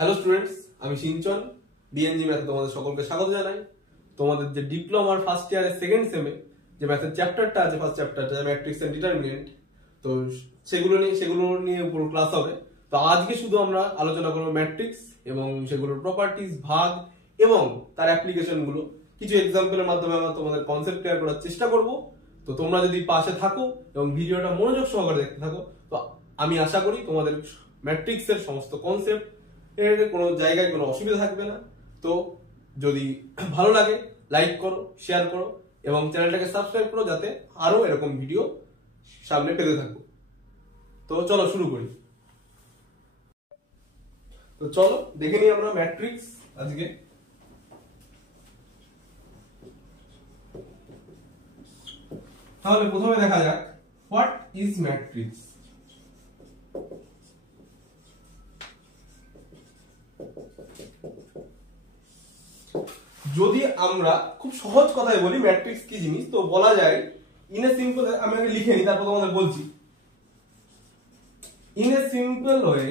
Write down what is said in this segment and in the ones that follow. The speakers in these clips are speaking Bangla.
হ্যালো স্টুডেন্টস, আমি সিঞ্চন ডিএনজি ম্যাথে তোমাদের সকলকে স্বাগত জানাই। তোমাদের যে ডিপ্লোমার ফার্স্ট ইয়ারের সেকেন্ড সেমে যে ম্যাথের চ্যাপ্টারটা আছে, ফার্স্ট চ্যাপ্টারটা ম্যাট্রিক্স এন্ড ডিটারমিনেন্ট, তো সেগুলো নিয়ে পুরো ক্লাস হবে। তো আজকে শুধু আমরা আলোচনা করবো ম্যাট্রিক্স এবং সেগুলোর প্রপার্টিজ, ভাগ এবং তার অ্যাপ্লিকেশনগুলো। কিছু এক্সাম্পলের মাধ্যমে আমরা তোমাদের কনসেপ্ট ক্লিয়ার করার চেষ্টা করব। তো তোমরা যদি পাশে থাকো এবং ভিডিওটা মনোযোগ সহকারে দেখতে থাকো, তো আমি আশা করি তোমাদের ম্যাট্রিক্সের সমস্ত কনসেপ্ট এর কোনো জায়গায় কোনো অসুবিধা থাকবে না। তো যদি ভালো লাগে লাইক করো, শেয়ার করো এবং চ্যানেলটাকে সাবস্ক্রাইব করো, যাতে আরো এরকম ভিডিও সামনে পেতে থাকো। তো চলো শুরু করি। তো চলো দেখে নিই আমরা ম্যাট্রিক্স আজকে। তাহলে প্রথমে দেখা যাক হোয়াট ইজ ম্যাট্রিক্স। যদি আমরা খুব সহজ কথায় বলি ম্যাট্রিক্স কি জিনিস, তো বলা যায় ইন এ সিম্পল, আমি আগে লিখে নিই তারপর তোমাদের বলছি। In a simple way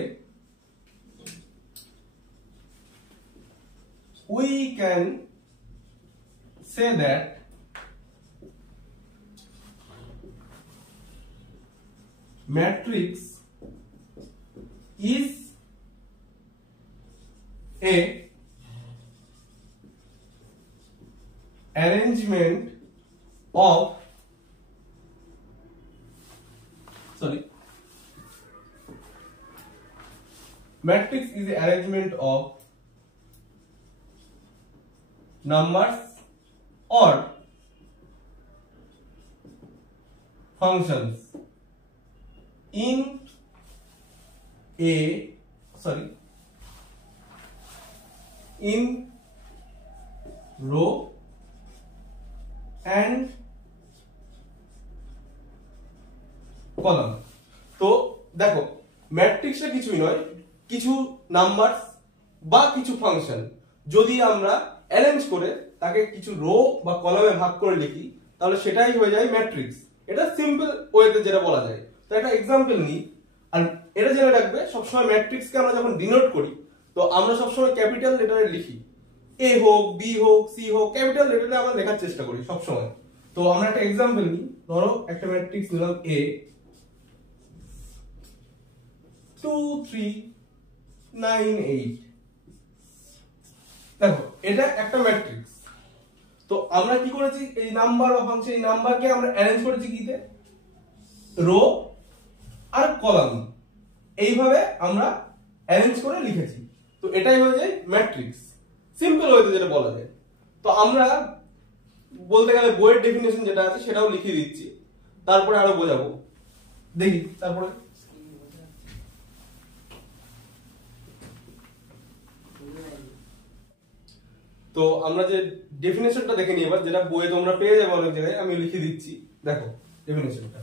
we can say that matrix is a arrangement of matrix is the arrangement of numbers or functions in row and column। তো দেখো ম্যাট্রিক্সটা কিছুই নয়, কিছু নাম্বারস বা কিছু ফাংশন যদি আমরা অ্যারেঞ্জ করে তাকে কিছু রো বা কলামে ভাগ করে লিখি, তাহলে সেটাই হয়ে যায় ম্যাট্রিক্স। এটা সিম্পল ওয়েতে যেটা বলা যায়। তো একটা এক্সাম্পল নিই, আর এটা জেনে রাখবে সবসময় ম্যাট্রিক্সকে আমরা যখন ডিনোট করি, তো আমরা সবসময় ক্যাপিটাল লেটারে লিখি। এ হোক, বি হোক, সি হোক, ক্যাপিটাল লেটারে আমরা লেখার চেষ্টা করি সবসময়। তো আমরা একটা এক্সাম্পল নিই, ধরো একটা ম্যাট্রিক্স নিলাম এ 2 3 9 8। দেখো এটা একটা ম্যাট্রিক্স। তো আমরা কি করেছি, এই নাম্বার বা ফাংশন, এই নাম্বারকে আমরা অ্যারেঞ্জ করেছি কিতে, রো আর কলাম, এইভাবে আমরা অ্যারেঞ্জ করে লিখেছি। তো এটাই হয়ে যায় ম্যাট্রিক্স, সিম্পল ওয়েতে যেটা বলা যায়। তো আমরা বলতে গেলে বইয়ের ডেফিনেশন যেটা আছে সেটাও লিখে দিচ্ছি, তারপরে আরো বোঝাবো। দেখি তারপরে তো আমরা যে ডেফিনেশনটা দেখে নিই এবার, যেটা বইয়ে তোমরা পেয়ে যাবে অনেক জায়গায়, আমি লিখে দিচ্ছি। দেখো ডেফিনেশনটা,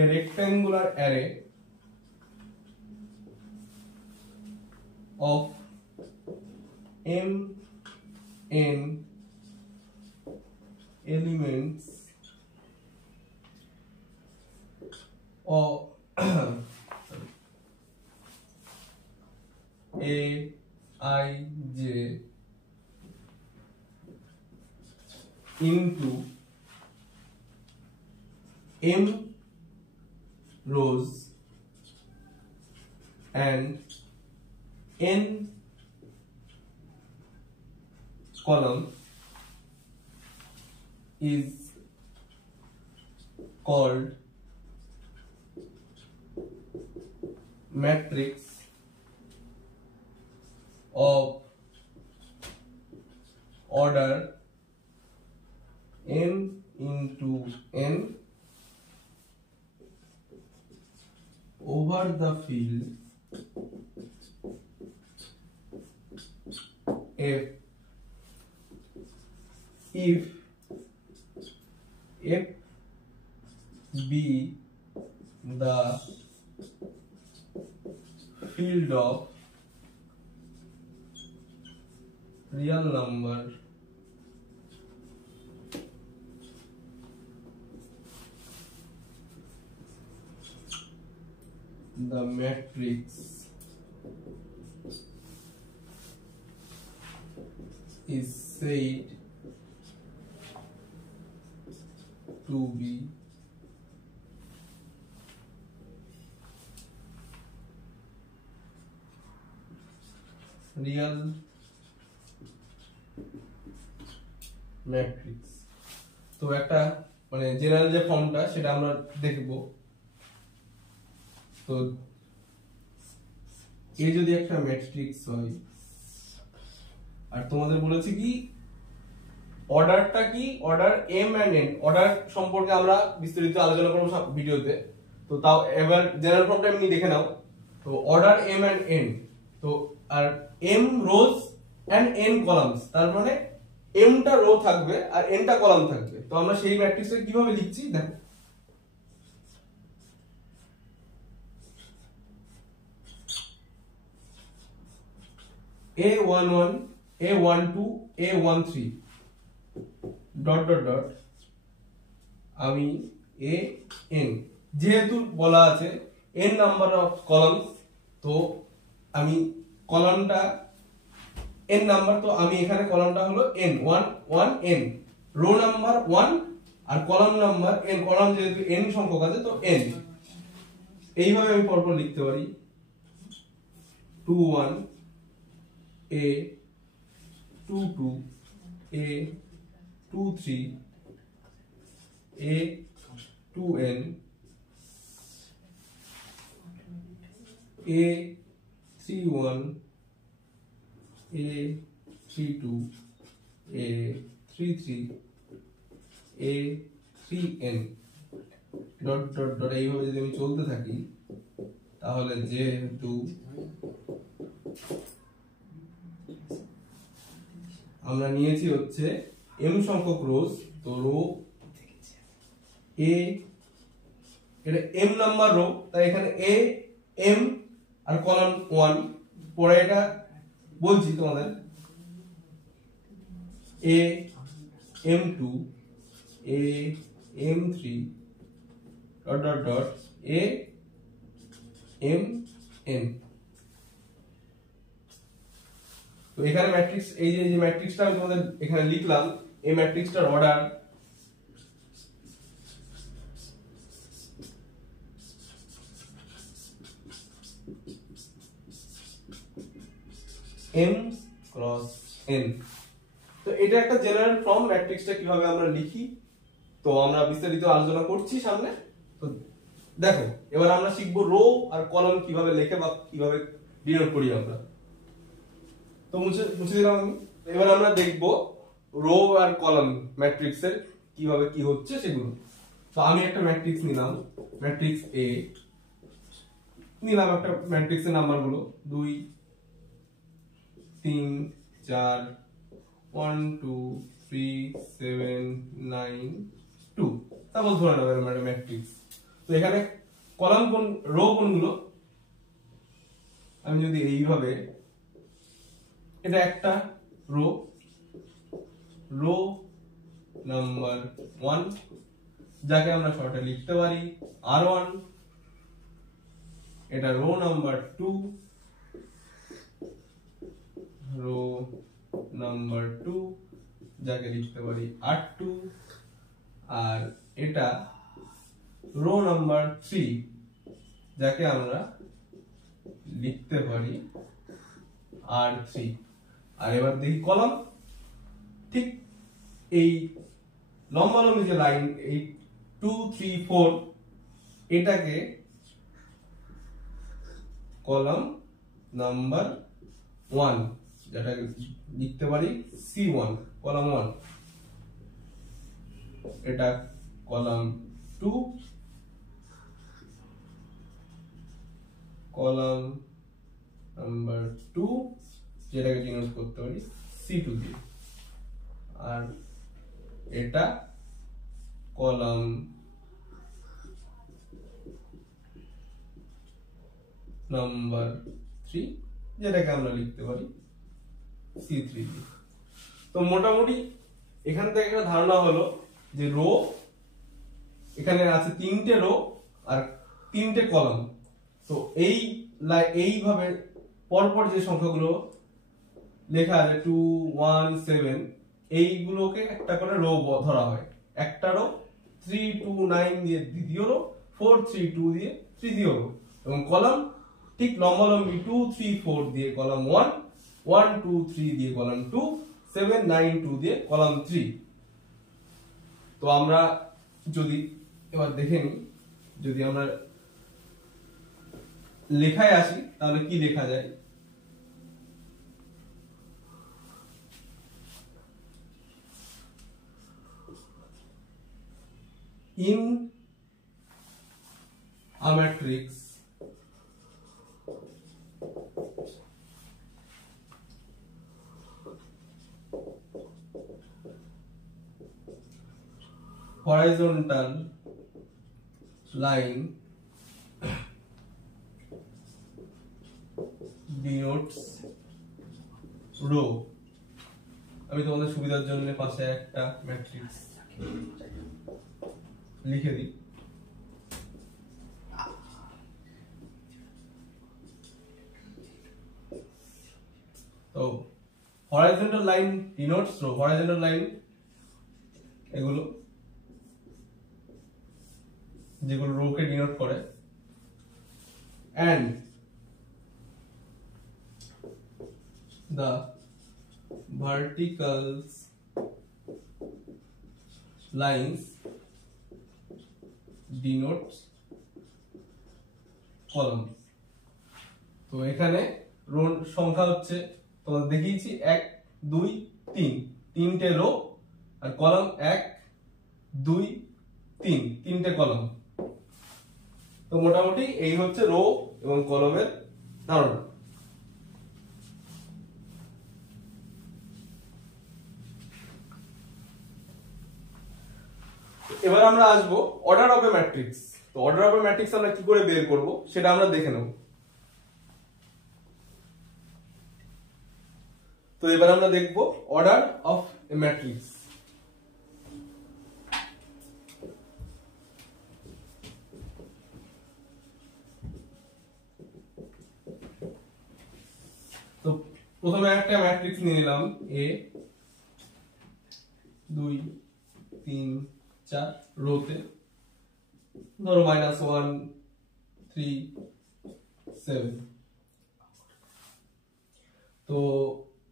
a rectangular array of m n elements of a I j into m rows and n column is called matrix of order m into n over the field if F be the field of real number the matrix is said to be real matrix. তো একটা মানে জেনারেল যে ফর্মটা সেটা আমরা দেখব। তো এই যদি একটা ম্যাট্রিক্স হয় আর তোমাদের বলেছি কি অর্ডারটা কি, order M and N, order সম্পর্কে আমরা বিস্তারিত আলোচনা করব সব ভিডিওতে। তো তাও এবার জেনারেল ফর্মটা এমনি দেখে নাও। তো অর্ডার এম এন্ড এন, তো আর M rows and N columns, তার মানে এমটা রো থাকবে আর এনটা কলাম থাকবে। তো আমরা সেই ম্যাট্রিক্সটা কিভাবে লিখছি দেখো। A11 A12 A13 dot dot dot আমি এ এন, যেহেতু বলা আছে এন নাম্বার অফ কলামস, তো আমি কলামটা এন নাম্বার, তো আমি এখানে কলামটা হলো এন 1 1 এন, রো নাম্বার 1 আর কলাম নাম্বার এন, কলাম যেহেতু এন সংখ্যক আছে তো এন। এইভাবে আমি পরপর লিখতে পারি 21 A 22 A 23 A 2n A 31 A 32 A 33 A 3n dot dot dot এইভাবে যদি আমি চলতে থাকি, তাহলে যেহেতু আমরা নিয়েছি হচ্ছে m সংখ্যক রোজ, তো রো a এটা m নাম্বার রো, তাই এখানে a m আর কলাম 1, পরে এটা বলছি তোমাদের a m2 a m3 dot dot dot a m n। তো এখানে ম্যাট্রিক্স, এই যে ম্যাট্রিক্সটা আমি তোমাদের এখানে লিখলাম, এই ম্যাট্রিক্সটার অর্ডার m ক্রস n। তো এটা একটা জেনারেল ফর্ম, ম্যাট্রিক্সটা কিভাবে আমরা লিখি তো আমরা বিস্তারিত আলোচনা করছি সামনে। তো দেখো এবার আমরা শিখবো রো আর কলাম কিভাবে লেখে বা কিভাবে ডিনোট করি আমরা। তো মুছে দিলাম আমি। এবার আমরা দেখবো রো আর কলাম ম্যাট্রিক্সের কিভাবে কি হচ্ছে সেগুলো। তো আমি একটা ম্যাট্রিক্স নিলাম, ম্যাট্রিক্স এ নিলাম, একটা ম্যাট্রিক্সের নাম্বারগুলো 2 3 4 1 2 3 7 9 2, তারপর ধরে নেব একটা ম্যাট্রিক্স। তো এখানে কলাম কোন, রো কোনগুলো, আমি যদি এইভাবে, এটা একটা রো, রো নাম্বার 1 যাকে আমরা শর্টে লিখতে পারি R1, এটা রো নাম্বার 2, রো নাম্বার 2 যাকে লিখতে পারি R2, আর এটা রো নাম্বার 3 যাকে আমরা লিখতে পারি R3। আর এবার দেখি কলাম, ঠিক এই লম্বালম্বি যে লাইন এই 2 3 4 এটাকে কলাম নাম্বার 1 যেটা লিখতে পারি C1, কলাম 1, এটা কলাম 2, কলাম নাম্বার 2 যেটাকে ডিনোট করতে পারি C2 দিয়ে, আর এটা কলাম নাম্বার 3 যেটাকে আমরা লিখতে পারি C3 দিয়ে। তো মোটামুটি এখান থেকে একটা ধারণা হলো যে রো এখানে আছে 3টে রো আর 3টে কলাম। তো এইভাবে পরপর যে সংখ্যাগুলো লেখা আছে 2 1 7 এইগুলোকে একটা করে রো ধরা হয়। একটা রো 3 2 9 দিয়ে দ্বিতীয় রো, 4 3 2 দিয়ে তৃতীয় রো, এবং কলাম ঠিক লম্বালম্বি 2 3 4 দিয়ে কলাম 1, 1 2 3 দিয়ে কলাম 2, 7 9 2 দিয়ে কলাম 3। তো আমরা যদি এবার দেখে নিই, যদি আমরা লেখায় আসি তাহলে কি লেখা যায়। In a matrix, horizontal line denotes row। আমি তোমাদের সুবিধার জন্য পাশে একটা ম্যাট্রিক্স লিখে দিই। তো horizontal line denotes row, horizontal line এগুলো যেগুলো রো কে ডিনোট করে, and the vertical lines denotes column। তো এখানে রো সংখ্যা হচ্ছে তোমাদের দেখিয়েছি 1 2 3, 3টে রো, আর কলাম 1 2 3, 3টে কলাম। তো মোটামুটি এই হচ্ছে রো এবং কলামের ধারণা। এবার আমরা আসবো অর্ডার অফ এ ম্যাট্রিক্স। তো অর্ডার অফ এ ম্যাট্রিক্স আমরা কি করে বের করব সেটা আমরা দেখে নেব। তো এবার আমরা দেখব অর্ডার অফ এ ম্যাট্রিক্স। তো প্রথমে একটা ম্যাট্রিক্স নিয়ে নিলাম A 2 3 4 রোতে, ধরো -1 3 7। তো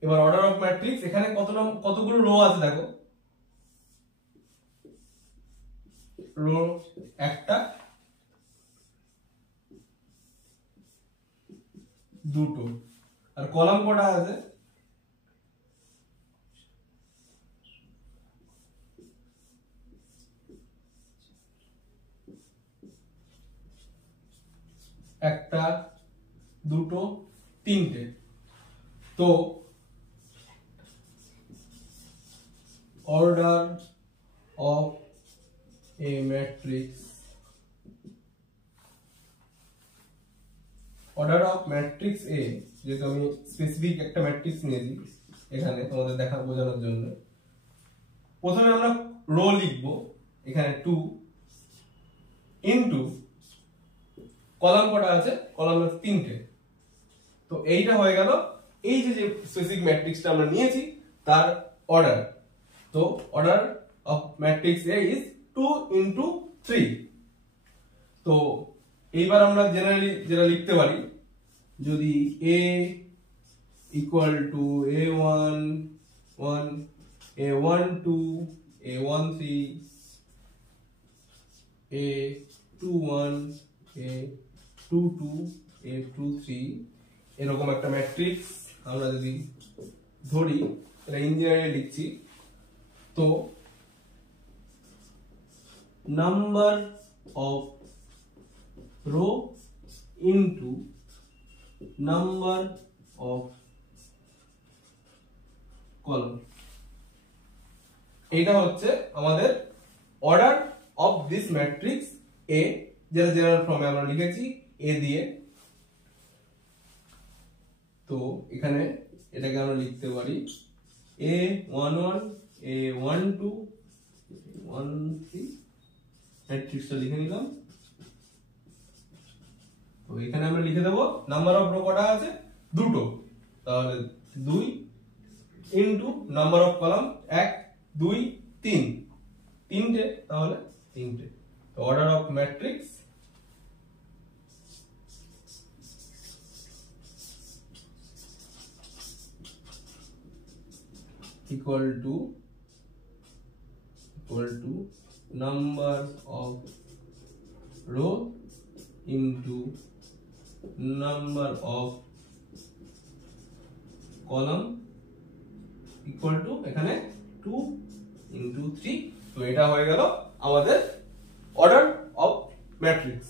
এবার অর্ডার অফ ম্যাট্রিক্স, এখানে কতগুলো রো আছে দেখো, রো একটা, দুটো, আর কলাম কটা আছে, একটা, দুটো, তিনটে। তো order of a matrix, order of matrix A, যেহেতু আমি স্পেসিফিক একটা ম্যাট্রিক্স নিয়েছি এখানে তোমাদের দেখা বোঝানোর জন্য, প্রথমে আমরা রো লিখব এখানে 2 ইনটু কলাম কটা আছে, কলাম আছে 3টে। তো এইটা হয়ে গেল এই যে স্পেসিফিক ম্যাট্রিক্সটা আমরা নিয়েছি তার অর্ডার। তো order of matrix A is 2 into 3। তো এইবার আমরা জেনারেলি যেটা লিখতে পারি, যদি a equal to a1 1 a1 2 a1 3 a2 1 a2 2 a2 3 এরকম একটা ম্যাট্রিক্স আমরা যদি ধরি, এটা ইঞ্জিনিয়ারিং লিখছি, তো number of rho into number of column, এইটা হচ্ছে আমাদের অর্ডার অফ দিস ম্যাট্রিক্স এ, যেটা জেনারেল ফর্মে আমরা লিখেছি এ দিয়ে। তো এখানে এটাকে আমরা লিখতে পারি A11 A12 A13 ম্যাট্রিক্সটা লিখে নিলাম। তো এখানে আমরা লিখে দেব নাম্বার অফ রো কটা আছে, দুটো, তাহলে 2 ইনটু নাম্বার অফ কলাম 1 2 3, তিনটে, তাহলে তিনটে। তো order of matrix equal to number of row into number of column equal to এখানে 2 into 3। তো এটা হয়ে গেল আমাদের অর্ডার অফ ম্যাট্রিক্স।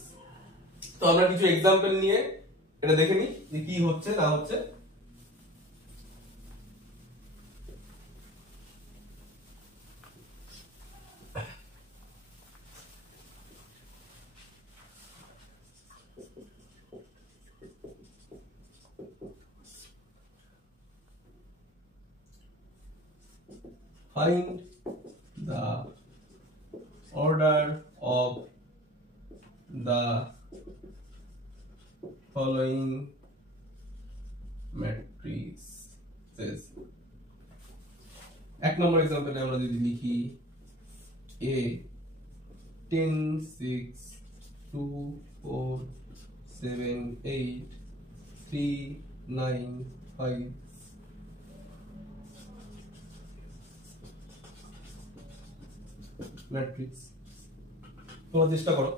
তো আমরা কিছু এক্সাম্পল নিয়ে এটা দেখে নিই যে কি হচ্ছে না হচ্ছে। Find the order of the following matrices। এক নম্বর এক্সাম্পলে আমরা যদি লিখি A 10 6 2 4 7 8 3 9 5 ম্যাট্রিক্স। তোমরা চেষ্টা করো,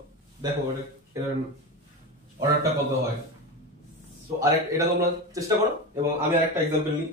দেখো এটার অর্ডারটা কত হয়। তো এটা তোমরা চেষ্টা করো এবং আমি আরেকটা এক্সাম্পল নিই।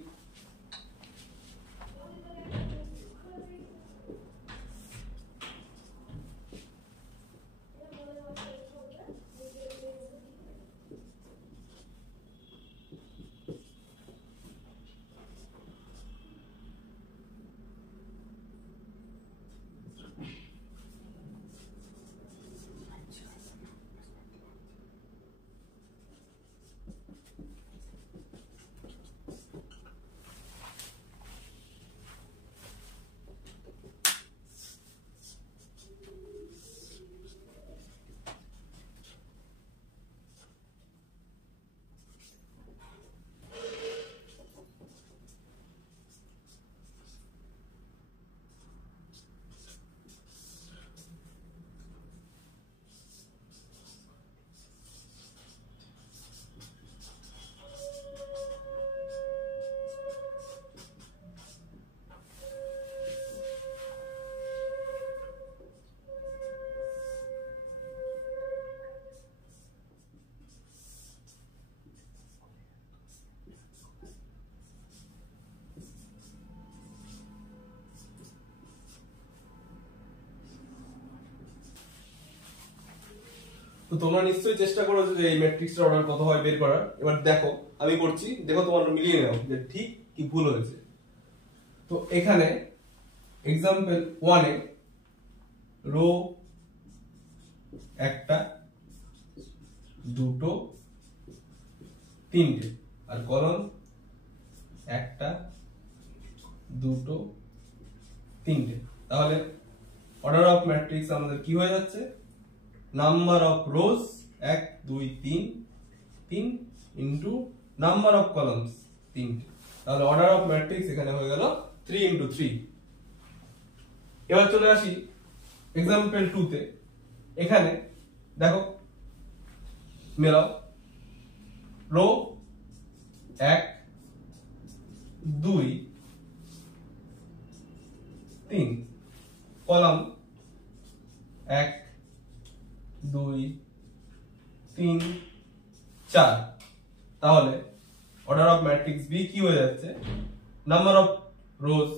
তো তোমরা নিশ্চয়ই চেষ্টা করো যে এই ম্যাট্রিক্সের অর্ডার কত হয় বের করার। এবার দেখো আমি করছি, দেখো তোমরা মিলিয়ে নাও যে ঠিক কি ভুল হয়েছে। তো এখানে এক্সাম্পল 1 এ রো একটা দুটো তিনটে আর কলাম একটা দুটো তিনটে, তাহলে অর্ডার অফ ম্যাট্রিক্স আমাদের কি হয়ে যাচ্ছে, number of rose 1 2 3 3 into number of columns 3টে, তাহলে অর্ডার অফ ম্যাট্রিক্স এখানে হয়ে গেল 3 ইনটু 3। এবার চলে আসি এক্সাম্পল 2 তে। এখানে দেখো মেলাও, রো 1 2 3 কলাম 1 2 3 4, তাহলে অর্ডার অফ ম্যাট্রিক্স বি কি হয়ে যাচ্ছে, নাম্বার অফ রোজ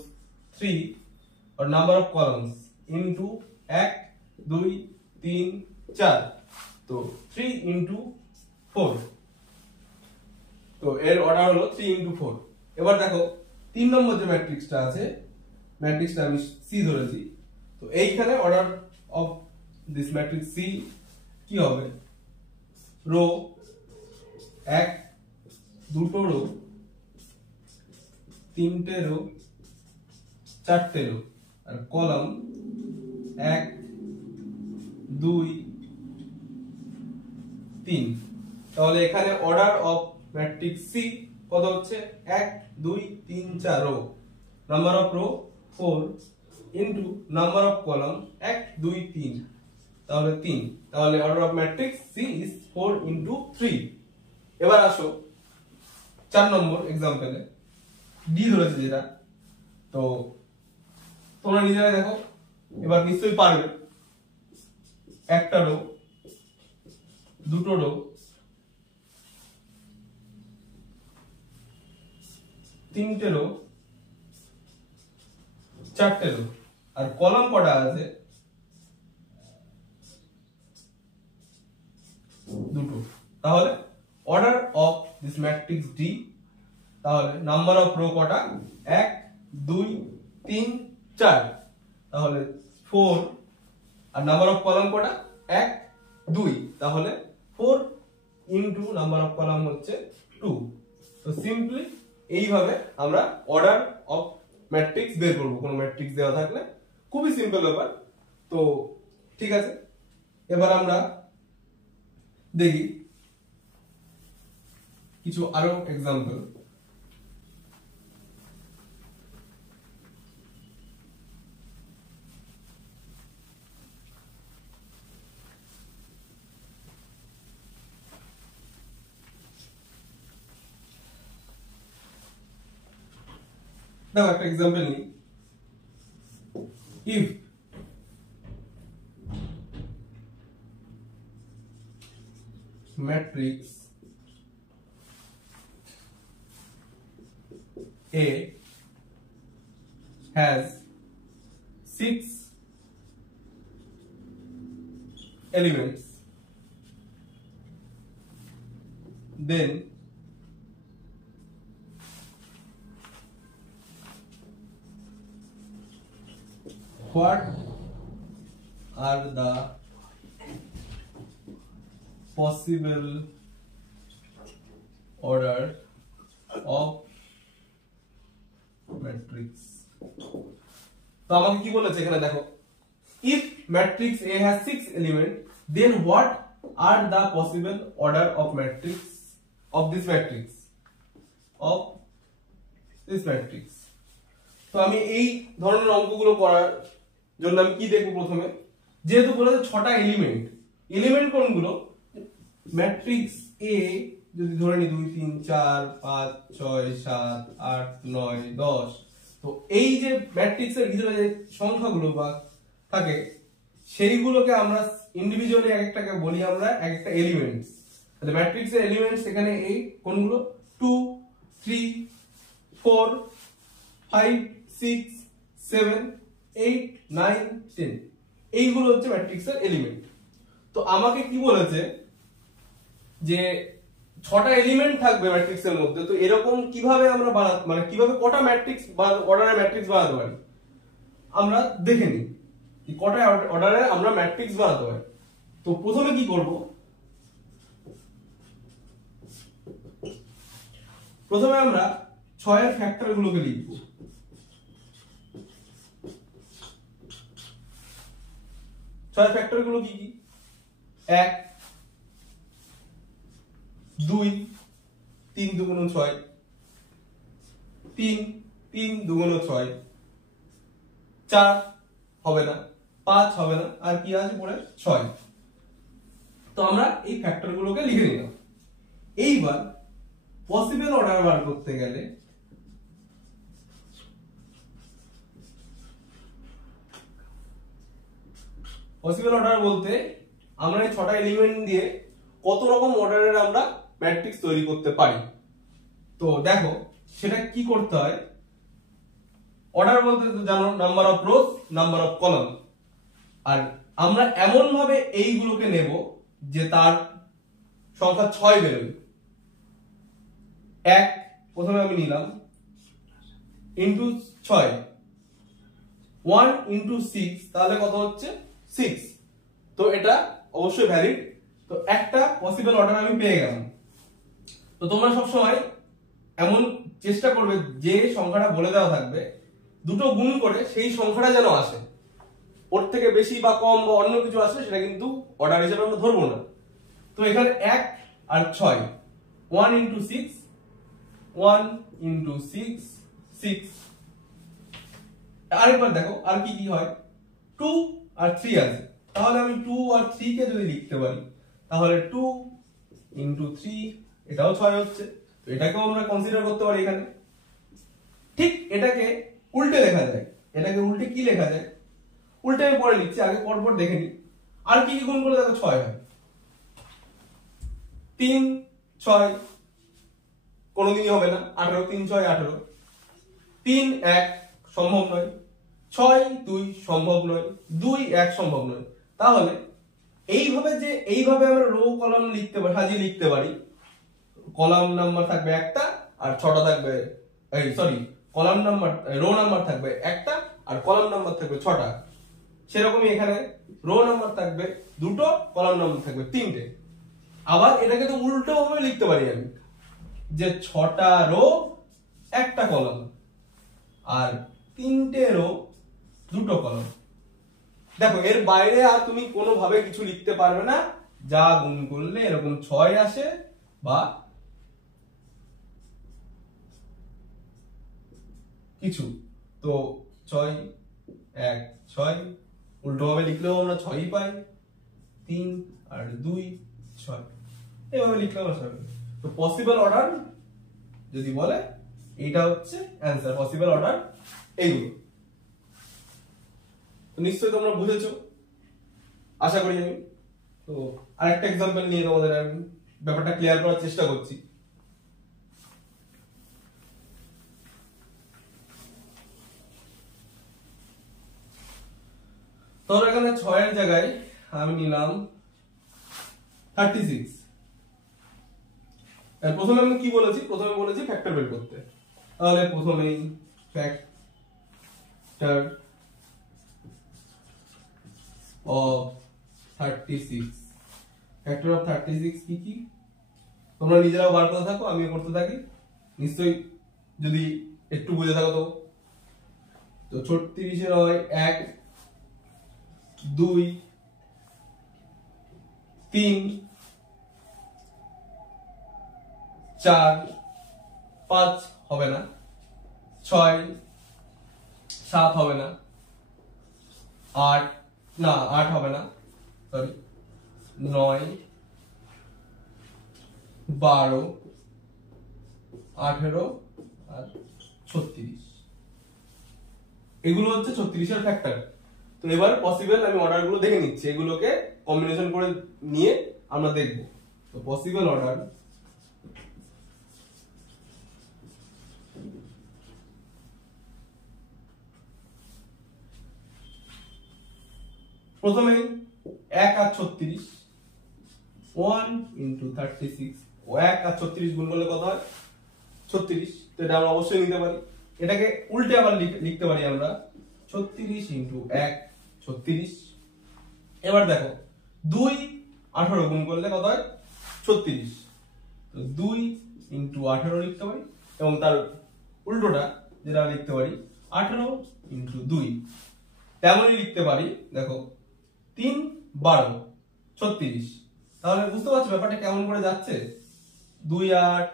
3 और নাম্বার অফ কলামস ইনটু 1 2 3 4, তো 3 ইনটু 4, তো এর অর্ডার হলো 3 ইনটু 4। এবার দেখো 3 নম্বর যে ম্যাট্রিক্সটা আছে, ম্যাট্রিক্সটা আমি সি ধরেছি, তো এইখানে order of this matrix C কি হবে, রো 1 দুটো রো তিনটে রো চারটে রো আর কলাম 1 2 3। তাহলে এখানে অর্ডার অফ ম্যাট্রিক্স সি কত হচ্ছে 1 2 3 4 row, number of row 4 into number of column 1 2 3, তাহলে 3। তাহলে order of matrix C is 4 into 3। এবার আসো 4 নম্বর एग्जांपल ডি ধরেছে যেটা, তো তোমরা নিজেরা দেখো, এবার নিশ্চয়ই পারবে। একটা রো, দুটো রো, তিনটে রো, চারটে রো, আর কলাম কটা আছে দুটো। তাহলে order of this matrix D, তাহলে নাম্বার অফ রো কটা 1 2 3 4, তাহলে 4, আর নাম্বার অফ কলাম কটা 1 2, তাহলে 4 ইনটু নাম্বার অফ কলাম হচ্ছে 2। তো সিম্পলি এইভাবে আমরা অর্ডার অফ ম্যাট্রিক্স বের করব কোন ম্যাট্রিক্স দেওয়া থাকলে। খুবই সিম্পল ব্যাপার। তো ঠিক আছে, এবার আমরা দেখি কিছু আরো एग्जांपल। দেখো একটা एग्जांपल নিই। if matrix A has 6 elements, then what are the possible order of matrix? তো আমাকে কি বলেছে এখানে দেখো, if matrix A has 6 element, then what are the possible order of matrix of this matrix of this matrix? তো আমি এই ধরনের অঙ্কগুলো করার জন্য আমি কি দেখব প্রথমে, যেহেতু বলেছে 6টা এলিমেন্ট, এলিমেন্ট কোনগুলো, ম্যাট্রিক্স এ যদি ধরে নি 2 3 4 5 6 7 8 9 10, তো এই যে ম্যাট্রিক্সের ভিতরে যে সংখ্যাগুলো বা থাকে সেইগুলোকে আমরা ইন্ডিভিজুয়ালি একটাকে বলি আমরা একটা এলিমেন্টস। তাহলে ম্যাট্রিক্সের এলিমেন্টস এখানে এই কোনগুলো 2 3 4 5 6 7 8 9 10, এইগুলো হচ্ছে ম্যাট্রিক্সের এলিমেন্ট। তো আমাকে কি বলেছে যে 6টা এলিমেন্ট থাকবে ম্যাট্রিক্সের মধ্যে, তো এরকম কিভাবে আমরা মানে কিভাবে কটা ম্যাট্রিক্স বা অর্ডারে ম্যাট্রিক্স বানাতে পারি আমরা দেখে নিই, কটা অর্ডারে আমরা ম্যাট্রিক্স বানাতে পারি। তো প্রথমে কি করব, প্রথমে আমরা 6 এর ফ্যাক্টর গুলোকে লিখব। 6 এর ফ্যাক্টর গুলো কি কি, 1 2 3 2 6, 3 3 2 6, 4 হবে না, 5 হবে না, আর কি আছে পরে 6। তো আমরা এই ফ্যাক্টর গুলোকে লিখে নিলাম। এইবার পসিবল অর্ডার বার করতে গেলে পসিবল অর্ডার বলতে আমরা এই 6টা এলিমেন্ট দিয়ে কত রকম অর্ডারের আমরা ম্যাট্রিক্স তৈরি করতে পারি। তো দেখো সেটা কি করতে হয়, অর্ডার বলতে জানো number of rows number of column, আর আমরা এমন ভাবে এইগুলোকে নেব যে তার সংখ্যা 6 বেরোবে। 1 প্রথমে আমি নিলাম ইনটু 6, 1 ইনটু 6, তাহলে কত হচ্ছে 6। তো এটা অবশ্যই ভ্যালিড। তো একটা পসিবল অর্ডার আমি পেয়ে গেলাম। তো তোমরা সব সময় এমন চেষ্টা করবে যে সংখ্যাটা বলে দেওয়া থাকবে দুটো গুণ করে সেই সংখ্যাটা যেন আসে, ওর থেকে বেশি বা কম বা অন্য কিছু আসে সেটা কিন্তু অর্ডার হিসেবে আমরা ধরবো না। তো এখানে 1 আর 6, 1 ইন্টু 6, 1 ইন্টু 6, 6। আরেকবার দেখো আর কি কি হয়, 2 আর 3 আছে, তাহলে আমি 2 আর 3 কে যদি লিখতে পারি তাহলে 2 ইন্টু 3, এটাও 6 হচ্ছে। তো এটাকেও আমরা কনসিডার করতে পারি এখানে। ঠিক এটাকে উল্টে লেখা যায়, এটাকে উল্টে কি লেখা যায়, উল্টে আমি পরে লিখছি, আগে পরপর দেখে নিই। আর কি কি গুণ করলে দেখো 6 হয়, 3 6 কোনোদিনই হবে না, 18, 3 6 18, 3 1 সম্ভব নয়, 6 2 সম্ভব নয়, 2 1 সম্ভব নয়। তাহলে এইভাবে যে এইভাবে আমরা রো কলাম লিখতে পারি, সাজিয়ে লিখতে পারি, কলাম নাম্বার থাকবে একটা আর 6টা থাকবে, এই sorry column number rho number থাকবে একটা আর কলাম নাম্বার থাকবে 6টা। সেরকমই এখানে রো নাম্বার থাকবে দুটো, কলাম নাম্বার থাকবে 3টে। আবার এটাকে তো উল্টো ভাবে লিখতে পারি আমি, যে 6টা রো একটা কলাম আর 3টে রো দুটো কলাম। দেখো এর বাইরে আর তুমি কোনোভাবে কিছু লিখতে পারবে না, যা গুণ করলে এরকম 6 আসে বা কিছু। তো 6 1 6, উল্টো ভাবে লিখলেও আমরা 6ই পাই, 3 আর 2 6, এইভাবে লিখলেও আমরা 6। তো পসিবল অর্ডার যদি বলে এইটা হচ্ছে অ্যান্সার, পসিবল অর্ডার এইগুলো। তো নিশ্চয়ই তোমরা বুঝেছো আশা করি আমি। তো আরেকটা এক্সাম্পল নিয়ে তোমাদের ব্যাপারটা ক্লিয়ার করার চেষ্টা করছি। তোর এখানে 6 এর জায়গায় আমি নিলাম 36। প্রথমে আমি কি বলেছি, প্রথমে বলেছি ফ্যাক্টর বের করতে। তাহলে প্রথমেই ফ্যাক্টর অফ 36, ফ্যাক্টর অফ 36 কি কি তোমরা নিজেরাও বার করতে থাকো, আমিও করতে থাকি, নিশ্চয়ই যদি একটু বুঝে থাকো তো। তো 36 এর হয় 1 2 3 4 5 হবে না, 6 7 হবে না, 8 না 8 হবে না, সরি 9 12 18 আর 36, এগুলো হচ্ছে 36 এর ফ্যাক্টর। তো এবার পসিবল আমি অর্ডার গুলো দেখে নিচ্ছি, এগুলোকে কম্বিনেশন করে নিয়ে আমরা দেখব। তো পসিবল অর্ডার প্রথমে 1 আর 36, 1 ইন্টু 36, ও 1 আর 36 গুণ করলে কত হয় 36। তো এটা আমরা অবশ্যই নিতে পারি। এটাকে উল্টে আবার লিখতে পারি আমরা 36 ইন্টু 1 36। এবার দেখো 2 18 গুণ করলে কত হয় 36। তো 2 ইন্টু 18 লিখতে পারি, এবং তার উল্টোটা যেটা লিখতে পারি 18 ইন্টু 2। তেমনই লিখতে পারি, দেখো 3 12 36। তাহলে বুঝতে পারছো ব্যাপারটা কেমন করে যাচ্ছে, 2 8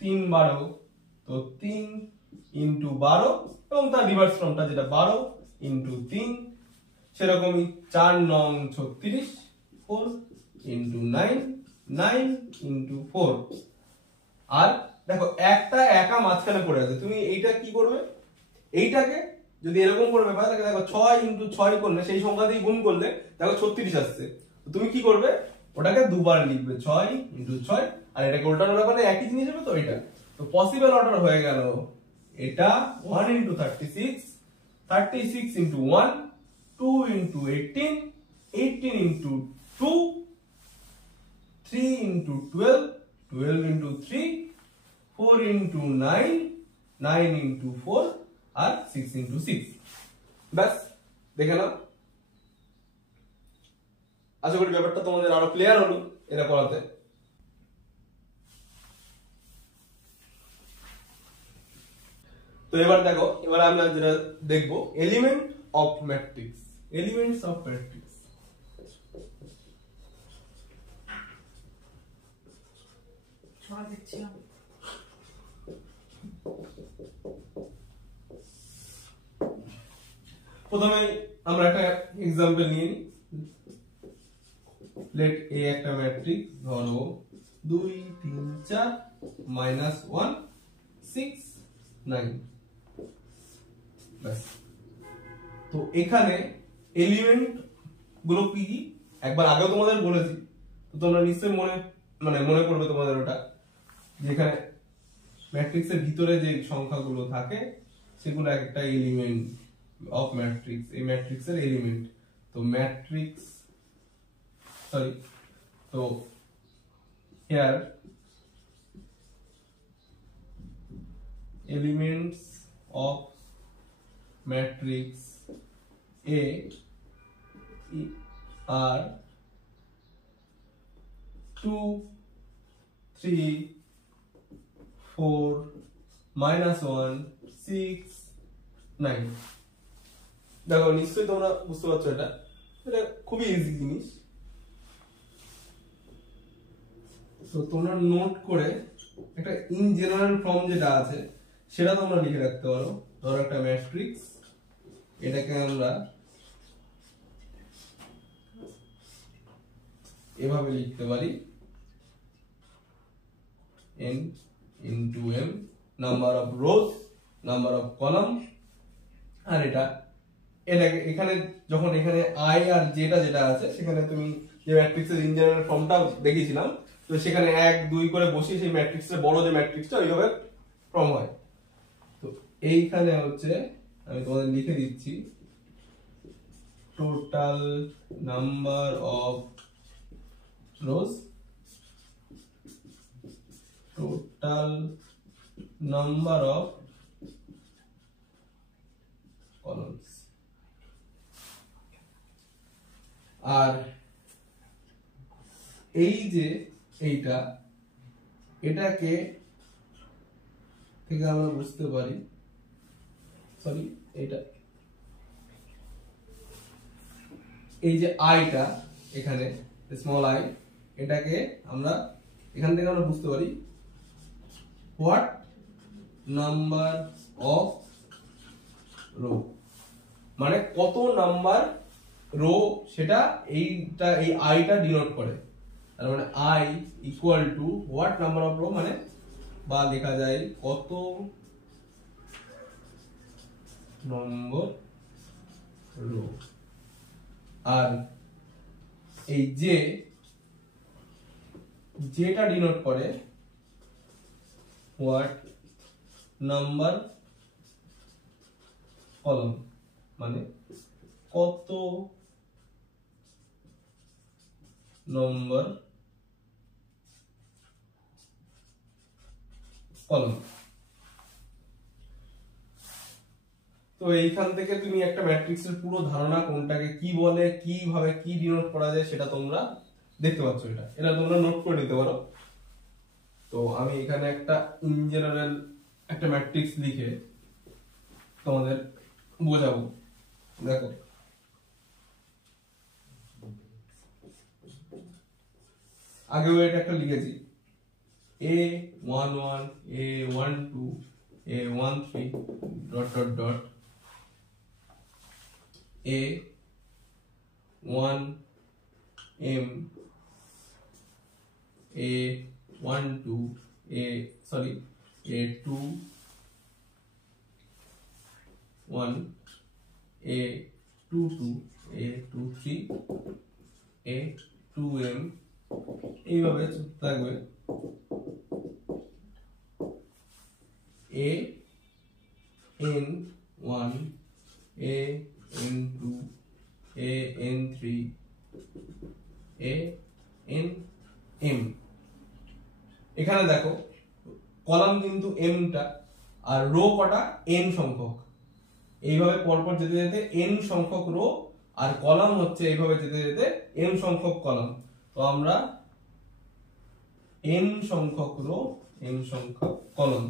3 12, তো 3 ইন্টু 12 এবং তার রিভার্স ফর্মটা যেটা 12 ইন্টু 3, সেরকমই 4 9 36, 4 ইন্টু 9 9 ইন্টু 4। আর দেখো একটা একা মাঝখানে পড়ে আছে, তুমি এইটা কি করবে, এইটাকে যদি এরকম করবে তাহলে দেখো 6 ইন্টু 6 করলে সেই সংখ্যা দিয়ে গুণ করলে দেখো 36 আসছে। তুমি কি করবে, ওটাকে দুবার লিখবে 6 ইন্টু 6, আর এটাকে উল্টানো ব্যাপারে একই জিনিস হবে। তো এটা তো পসিবল অর্ডার হয়ে গেল, এটা 1 into 36, 36 into 1, 2 into 18, 18 into 2, 3 into 12, 12 into 3, 4 into 9, 9 into 4 আর 6 ইন্টু 6। ব্যাস দেখে নাও, আশা করি ব্যাপারটা তোমাদের আরো ক্লিয়ার হলো এটা করাতে। তো এবার দেখো, এবার আমরা যেটা দেখবো element of matrix, elements of matrix. প্রথমে আমরা একটা এক্সাম্পল নিয়ে নিই। লেট এ একটা ম্যাট্রিক্স, ধরো 2 3 4 -1 6 9। ব্যাস। তো এখানে এলিমেন্ট গুলো কি কি একবার আগেও তোমাদের বলেছি, তো তোমরা নিশ্চয়ই মনে করবে তোমাদের ওটা, যেখানে ম্যাট্রিক্সের ভিতরে যে সংখ্যাগুলো থাকে সেগুলো একটা এলিমেন্ট অফ ম্যাট্রিক্স, এই ম্যাট্রিক্সের এলিমেন্ট। তো ম্যাট্রিক্স তো here elements of matrix A are 2 3 4 -1 6 9। দেখো নিশ্চয়ই তোমরা বুঝতে পারছো, এটা খুবই ইজি জিনিস। তো তোমরা নোট করে একটা ইন জেনারেল ফর্ম যেটা আছে সেটা তোমরা লিখে রাখতে পারো। ধরো একটা ম্যাট্রিক্স, এটাকে আমরা এভাবে লিখতে পারি n into m, number of rows, number of column. আর এটাকে এখানে যখন এখানে i আর যেটা আছে সেখানে তুমি যে ম্যাট্রিক্সের ইন জেনারেল ফর্মটা দেখিয়েছিলাম, তো সেখানে 1 2 করে বসিয়ে সেই ম্যাট্রিক্সের বড় যে ম্যাট্রিক্সটা ওইভাবে ফর্ম হয়। তো এইখানে হচ্ছে আমি তোমাদের লিখে দিচ্ছি total number of rows, total number of columns. আর এই যে এটাকে থেকে আমরা বুঝতে পারি, এই যে আইটা এখানে স্মল আই, এটাকে আমরা এখান থেকে আমরা বুঝতে পারি হোয়াট নাম্বার অফ রো, মানে কত নাম্বার রো সেটা এই আইটা ডিনোট করে। তার মানে i equal to what number of rho, মানে বা লেখা যায় কত নম্বর রো। আর এই যেটা ডিনোট করে হোয়াট নাম্বার কলাম, মানে কত নম্বর কলাম। তো এইখান থেকে তুমি একটা ম্যাট্রিক্সের পুরো ধারণা কোনটাকে কি বলে, কিভাবে কি ডিনোট করা যায় সেটা তোমরা দেখতে পাচ্ছ। এটা তোমরা নোট করে নিতে পারো। তো আমি এখানে একটা ইন জেনারেল একটা ম্যাট্রিক্স লিখে তোমাদের বোঝাবো। দেখো আগেও এটা একটা লিখেছি, a11 a12 a13 dot dot dot a1 m a12 a2 1 a22 a23 a2m, এইভাবে থাকবে an1 an2 an3 am। এখানে দেখো কলাম কিন্তু m টা আর রো কটা n সংখ্যক, এইভাবে পরপর যেতে যেতে n সংখ্যক রো, আর কলাম হচ্ছে এইভাবে যেতে যেতে m সংখ্যক কলাম। তো আমরা n সংখ্যক রো n সংখ্যক কলাম।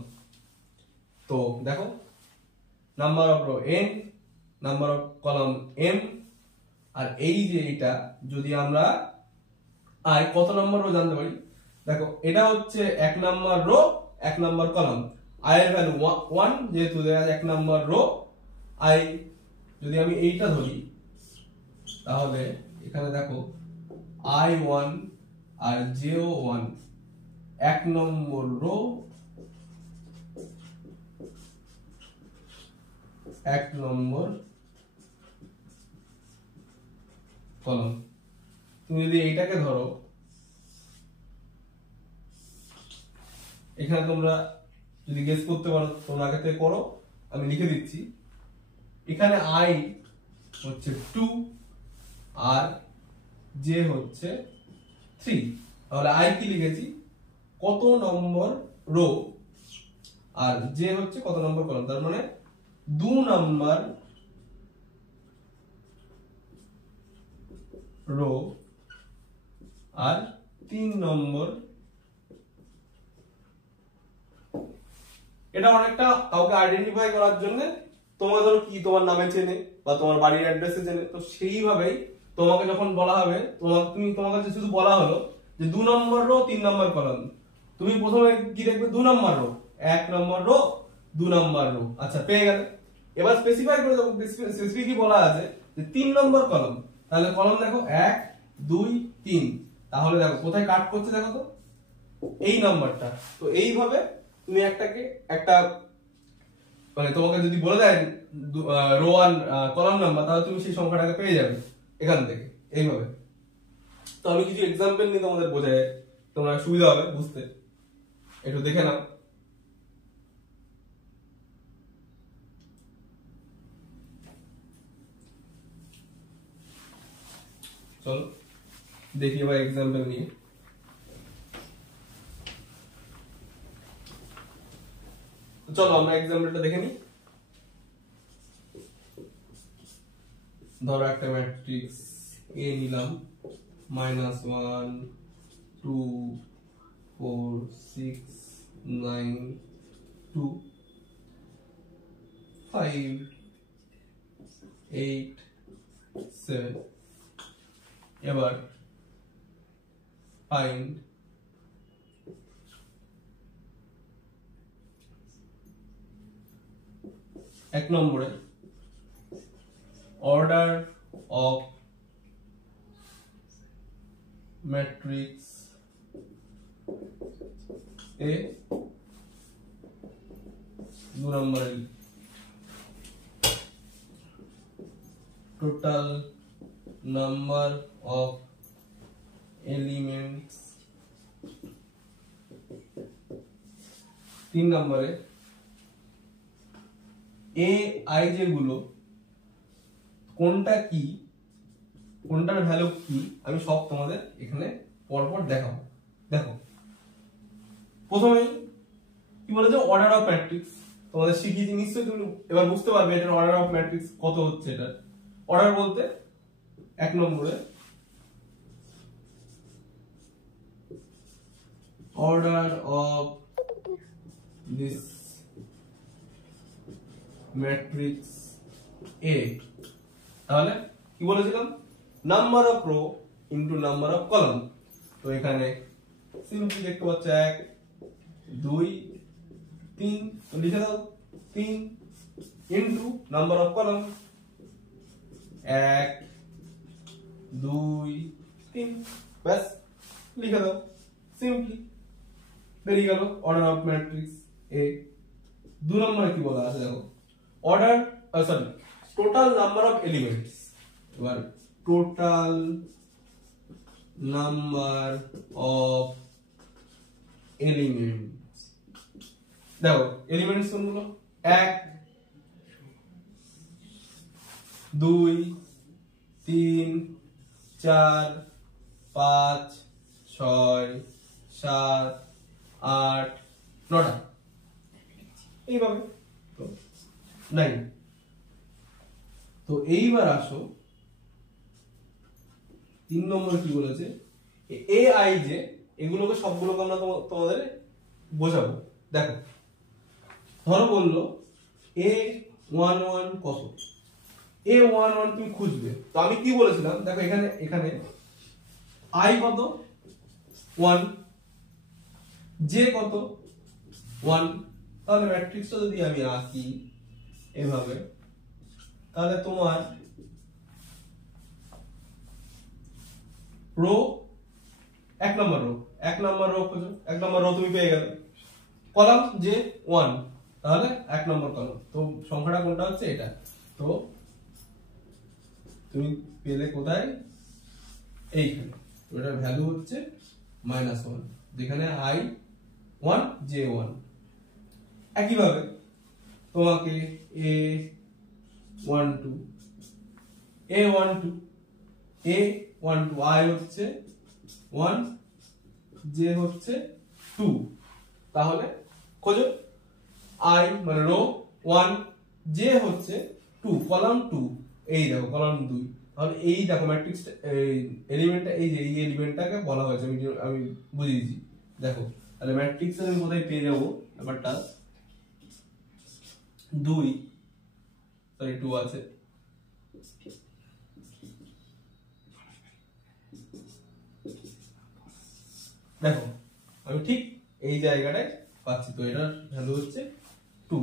তো দেখো number of rho n, number of column m, আর এই যে এটা যদি আমরা আর কত নম্বর রো জানতে পারি, দেখো এটা হচ্ছে 1 number rho 1 number column, i এর ভ্যালু 1 যেহেতু দেয়া আছে 1 নাম্বার রো i, যদি আমি এইটা ধরি তাহলে এখানে দেখো i1 আর j1 1 নম্বর রো 1 নম্বর কলাম। তুমি যদি এইটাকে ধরো, এখানে তোমরা যদি গেস করতে পারো তোমরা আগে থেকে করো, আমি লিখে দিচ্ছি। এখানে i হচ্ছে 2 আর j হচ্ছে 3, তাহলে i কি লিখেছি কত নম্বর রো আর j হচ্ছে কত নম্বর কলাম, তার মানে 2 নাম্বার রো আর 3 নম্বর। এটা অনেকটা কাউকে আইডেন্টিফাই করার জন্য, তোমার ধরো কি তোমার নামে চেনে বা তোমার বাড়ির অ্যাড্রেসে চেনে, তো সেইভাবেই তোমাকে যখন বলা হবে তোমার কাছে শুধু বলা হলো যে 2 নম্বর রো 3 নম্বর কলাম, তুমি প্রথমে কি দেখবে 2 নম্বর রো 1 নম্বর রো 2 নম্বর রো, আচ্ছা পেয়ে গেলে। এবার স্পেসিফাই করে দেবো, স্পেসিফিকই বলা আছে যে 3 নম্বর কলাম, তাহলে কলাম দেখো 1 2 3, তাহলে দেখো কোথায় কাট করছে দেখো তো এই নাম্বারটা। তো এইভাবে তুমি একটা মানে তোমাকে যদি বলে দেয় রো আর কলাম নাম্বার, তাহলে তুমি সেই সংখ্যাটাকে পেয়ে যাবে এখান থেকে এইভাবে। তো আমি কিছু এক্সাম্পল নিয়ে তোমাদের বোঝাই, তোমরা সুবিধা হবে বুঝতে, একটু দেখে নাও। চলো দেখি এবার এক্সাম্পল নিয়ে। চলো আমরা এক্সাম্পলটা দেখে নিই। ধরো একটা ম্যাট্রিক্স A নিলাম, -1 2 4 6 9 2 5 8 7। এবার ফাইন্ড এক নম্বরে অর্ডার অফ ম্যাট্রিক্স এ, 2 নম্বরে টোটাল নাম্বার অফ এলিমেন্টস, 3 নম্বরে এ আই যেগুলো কোনটা কি কোনটার ভ্যালু কি আমি সব তোমাদের এখানে পরপর দেখাবো। দেখো প্রথমেই কি বলেছে অর্ডার অফ ম্যাট্রিক্স, তোমাদের শিখিয়েছি নিশ্চয়ই, তুমি এবার বুঝতে পারবে এটার অর্ডার অফ ম্যাট্রিক্স কত হচ্ছে। এটা অর্ডার বলতে 1 নম্বরে অর্ডার অফ দিস ম্যাট্রিক্স এ, তাহলে কি বলেছিলাম number of rho into number of column. তো এখানে সিম্পলি দেখতে পাচ্ছ 1 2 3, তো লিখে দাও 3 ইনটু নাম্বার অফ কলাম 1 2 3, ব্যাস লিখে দাও সিম্পলি, বেরিয়ে গেল অর্ডার অফ ম্যাট্রিক্স এ। 2 নম্বরে কি বলা আছে দেখো order sorry total number of elements. এবার টোটাল নাম্বার অফ এলিমেন্টস, দেখো এলিমেন্টস কোনগুলো 1 2 3 4 5 6 7 8 9টা, এইভাবে তো 9। তো এইবার আসো 3 নম্বরে কি বলেছে এ আই যে, এগুলোকে সবগুলোকে আমরা তোমাদের বোঝাবো। দেখো ধরো বললো এ 1 1 কত a 1 1 তুমি খুঁজবে। তো আমি কি বলেছিলাম দেখো এখানে এখানে i কত 1, j কত 1, তাহলে ম্যাট্রিক্সটা যদি আমি আঁকি এভাবে তাহলে তোমার রো এক নম্বর রো খোঁজো, এক নম্বর রো তুমি পেয়ে গেলে, কলাম যে 1 তাহলে এক নম্বর কলাম, তো সংখ্যাটা কোনটা হচ্ছে এটা, তো তুমি পেলে কোথায় এইখানে, তো এটার ভ্যালু হচ্ছে -1, যেখানে i 1 j 1। একইভাবে তোমাকে a 1 2 i হচ্ছে 1 j হচ্ছে 2, তাহলে খোঁজো i মানে রো 1 j হচ্ছে 2 কলাম 2, এই দেখো কলাম 2, তাহলে এই দেখো ম্যাট্রিক্স এলিমেন্টটা এই যে এই এলিমেন্টটাকে বলা হয়েছে, আমি বুঝিয়েছি দেখো, তাহলে ম্যাট্রিক্সে আমি কোথায় পেয়ে যাব ব্যাপারটা 2 সরি 2 আছে, দেখো আমি ঠিক এই জায়গাটায় পাচ্ছি, তো এটার ভ্যালু হচ্ছে 2।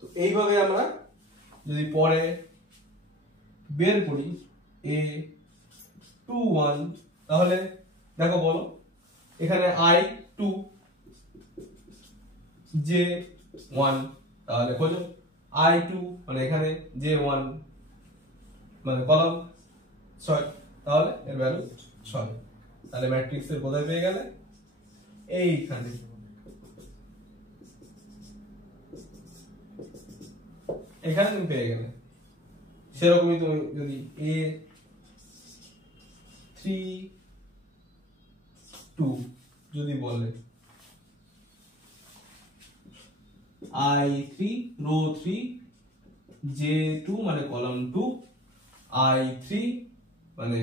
তো এইভাবে আমরা যদি পরে বের করি a 2 1, তাহলে দেখো বলো এখানে i 2 j 1, তাহলে খোঁজো i 2 মানে এখানে j 1 মানে কলাম 6, তাহলে এর ভ্যালু 6, তাহলে ম্যাট্রিক্সের কোথায় পেয়ে গেলে এইখানে, এখানে তুমি পেয়ে গেলে। সেরকমই তুমি যদি a 3 2 যদি বলে i 3 রো 3 j 2 মানে কলাম 2, i 3 মানে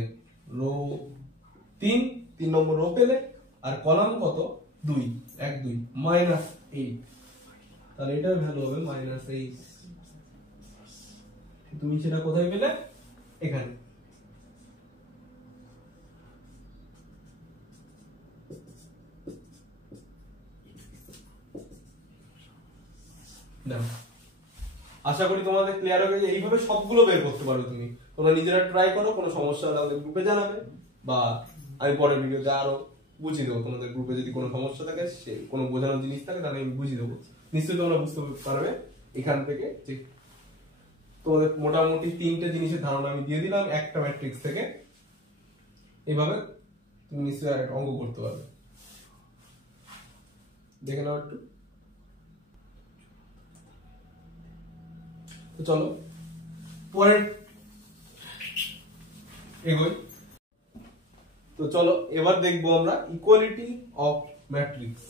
রো 3 নম্বর রো পেলে, আর কলাম কত 2 1 2 -8, তাহলে এটার ভ্যালু হবে -8, তুমি সেটা কোথায় পেলে এখানে। দেখো আশা করি তোমাদের ক্লিয়ার হবে যে এইভাবে সবগুলো বের করতে পারো তুমি, তোমরা নিজেরা ট্রাই করো, কোনো সমস্যা হলে আমাদের গ্রুপে জানাবে, বা আমি পরের ভিডিওতে আরো বুঝিয়ে দেবো, তোমাদের গ্রুপে যদি কোনো সমস্যা থাকে, সে কোনো বোঝানোর জিনিস থাকে তাহলে আমি বুঝিয়ে দেবো, নিশ্চয়ই তোমরা বুঝতে পারবে এখান থেকে যে তোমাদের মোটামুটি 3টে জিনিসের ধারণা আমি দিয়ে দিলাম একটা ম্যাট্রিক্স থেকে, এইভাবে তুমি নিশ্চয়ই একটা অঙ্ক করতে পারবে। দেখে নাও একটু, তো চলো পরের এগোই। তো চলো এবার দেখবো আমরা ইকুয়ালিটি অফ ম্যাট্রিক্স।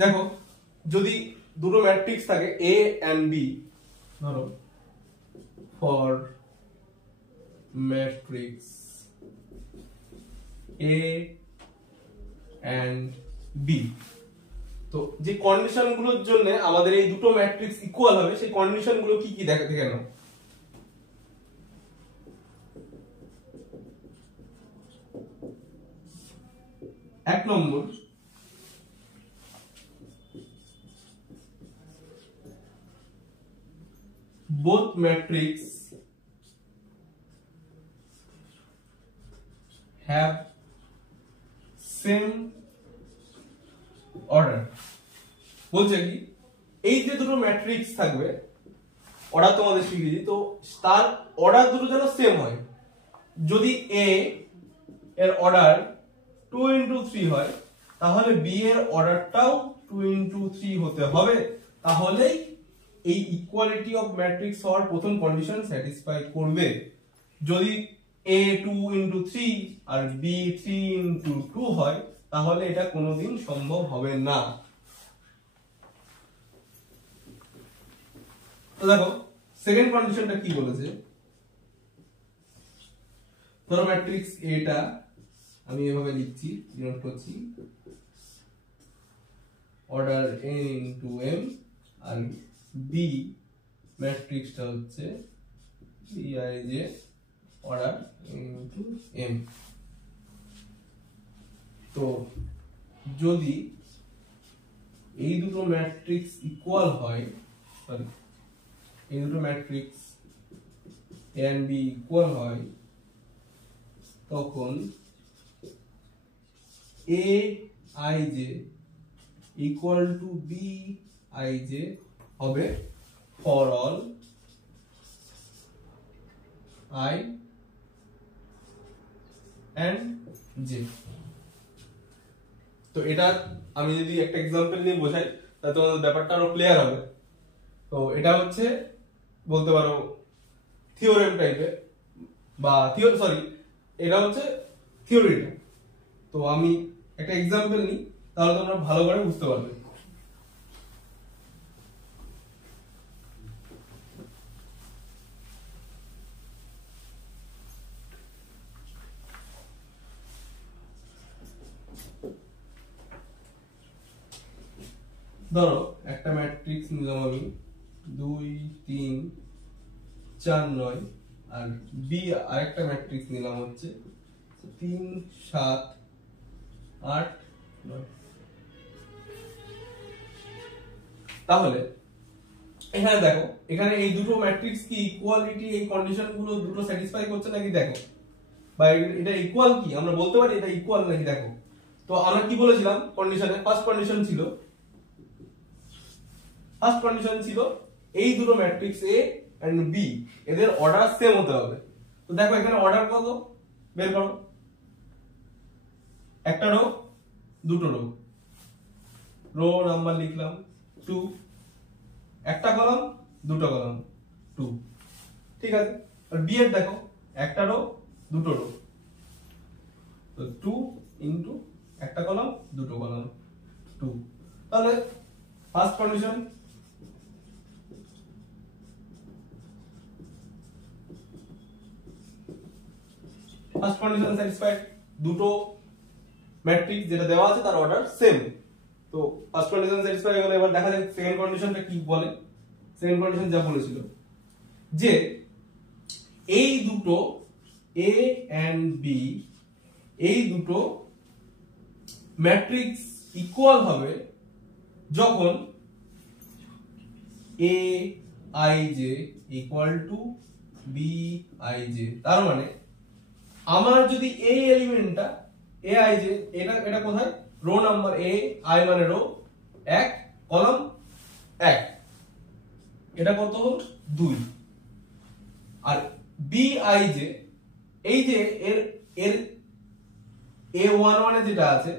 দেখো যদি দুটো ম্যাট্রিক্স থাকে a and b, ধরো for matrix a and b, তো যে কন্ডিশন গুলোর জন্য আমাদের এই দুটো ম্যাট্রিক্স ইকুয়াল হবে সেই কন্ডিশন গুলো কি কি দেখে নাও। এক নম্বর, both matrix have same order, বলছে কি এই যে দুটো ম্যাট্রিক্স থাকবে অর্ডার তোমাদের শিখিয়েছি, তো তার অর্ডার দুটো যেন সেম হয়। যদি a এর অর্ডার 2 into 3 হয় তাহলে b এর অর্ডারটাও 2 into 3 হতে হবে, তাহলেই এই ইকুয়ালিটি অফ ম্যাট্রিক্স হওয়ার প্রথম কন্ডিশন স্যাটিসফাই করবে। যদি a 2 into 3 R b 3 into 2 হয় তাহলে এটা কোনোদিন সম্ভব হবে না। তো দেখো সেকেন্ড কন্ডিশনটা কি বলেছে, ধরো ম্যাট্রিক্স এটা আমি এভাবে লিখছি, ডিনোট করছি অর্ডার n ইনটু m, আর বি ম্যাট্রিক্সটা হচ্ছে Bij order n into m। তো যদি এই দুটো ম্যাট্রিক্স ইকুয়াল হয়, সরি এই দুটো matrix a and b equal হয়, তখন Aij ইকুয়াল টু Bij হবে for all I and j। তো এটা আমি যদি একটা এক্সাম্পল দিয়ে বোঝাই তাহলে তোমাদের ব্যাপারটা আরো ক্লিয়ার হবে। তো এটা হচ্ছে বলতে পারো থিওরেম টাইপের বা সরি এটা হচ্ছে থিওরিটা। তো আমি একটা এক্সাম্পল নিই তাহলে তোমরা ভালো করে বুঝতে পারবে। ধরো একটা ম্যাট্রিক্স নিলাম আমি 2 3 4 9, আর বি আরেকটা ম্যাট্রিক্স নিলাম হচ্ছে 3 7 8 9। তাহলে এখানে দেখো এখানে এই দুটো ম্যাট্রিক্স কি ইকুয়ালিটি এই কন্ডিশন গুলো দুটো স্যাটিসফাই করছে নাকি দেখো, বা এটা ইকুয়াল কি আমরা বলতে পারি এটা ইকুয়াল নাকি দেখো। তো আমরা কি বলেছিলাম কন্ডিশনে, ফার্স্ট কন্ডিশন ছিল এই দুটো ম্যাট্রিক্স A এন্ড B এদের অর্ডার সেম হতে হবে। তো দেখো এখানে অর্ডার কত বের করো, একটা রো দুটো রো নাম্বার লিখলাম 2, একটা কলাম দুটো কলাম 2, ঠিক আছে। আর B এর দেখো একটা রো দুটো রো, তো 2 ইনটু একটা কলাম দুটো কলাম 2। তাহলে ফার্স্ট কন্ডিশন স্যাটিসফাইড, দুটো ম্যাট্রিক্স যেটা দেওয়া আছে তার অর্ডার সেম। তো ফার্স্ট কন্ডিশন স্যাটিসফাই হয়ে গেল। এবার দেখা যাক সেকেন্ড কন্ডিশনটা কি বলে। সেকেন্ড কন্ডিশন যা বলেছিল যে এই দুটো A and B এই দুটো ম্যাট্রিক্স ইকুয়াল হবে যখন Aij ইকুয়াল টু Bij। তার মানে আমার যদি A এলিমেন্টটা Aij, এটা কোথায় রো নাম্বার A, I মানে রো 1 কলাম 1, এটা কত হল 2। আর Bij এই যে এর A11 এ যেটা আছে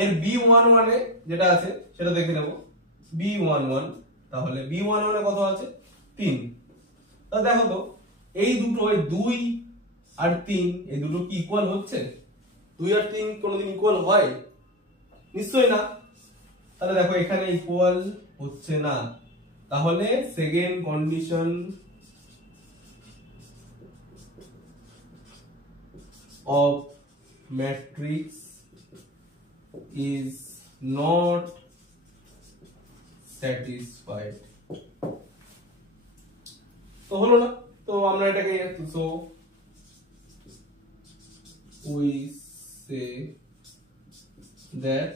এর B11 এ যেটা আছে সেটা দেখে নেব B11, তাহলে B11 এ কত আছে 3। তা দেখো তো এই দুটো 2 আর 3 এই দুটো কি ইকুয়াল হচ্ছে? 2 আর 3 কোনোদিন ইকুয়াল হয়? নিশ্চয়ই না। তাহলে দেখো এখানে ইকুয়াল হচ্ছে না। তাহলে second condition of matrix is not satisfied। তো হলো না, তো আমরা এটাকে so we say that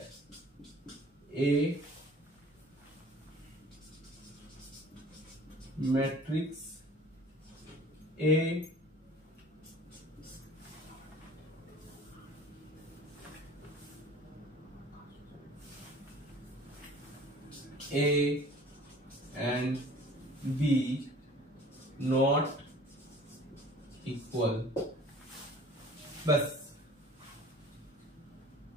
a matrix A and B not equal। বাস,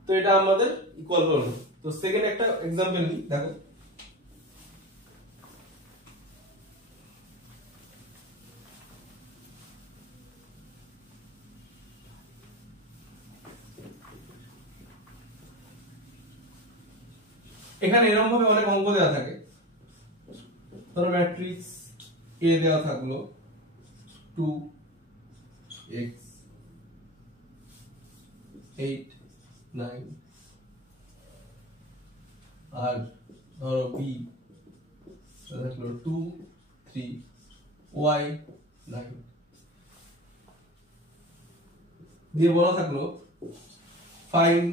তো এটা আমাদের ইকুয়াল হলো। তো সেকেন্ড একটা एग्जांपल নিই, দেখো এখানে এরকম ভাবে অনেক অঙ্ক দেওয়া থাকে। ধরো ম্যাট্রিক্স a দেওয়া থাকলো 2x 8 9 আর ধরো b থাকলো 2 3 y 9 দিয়ে বলা থাকলো find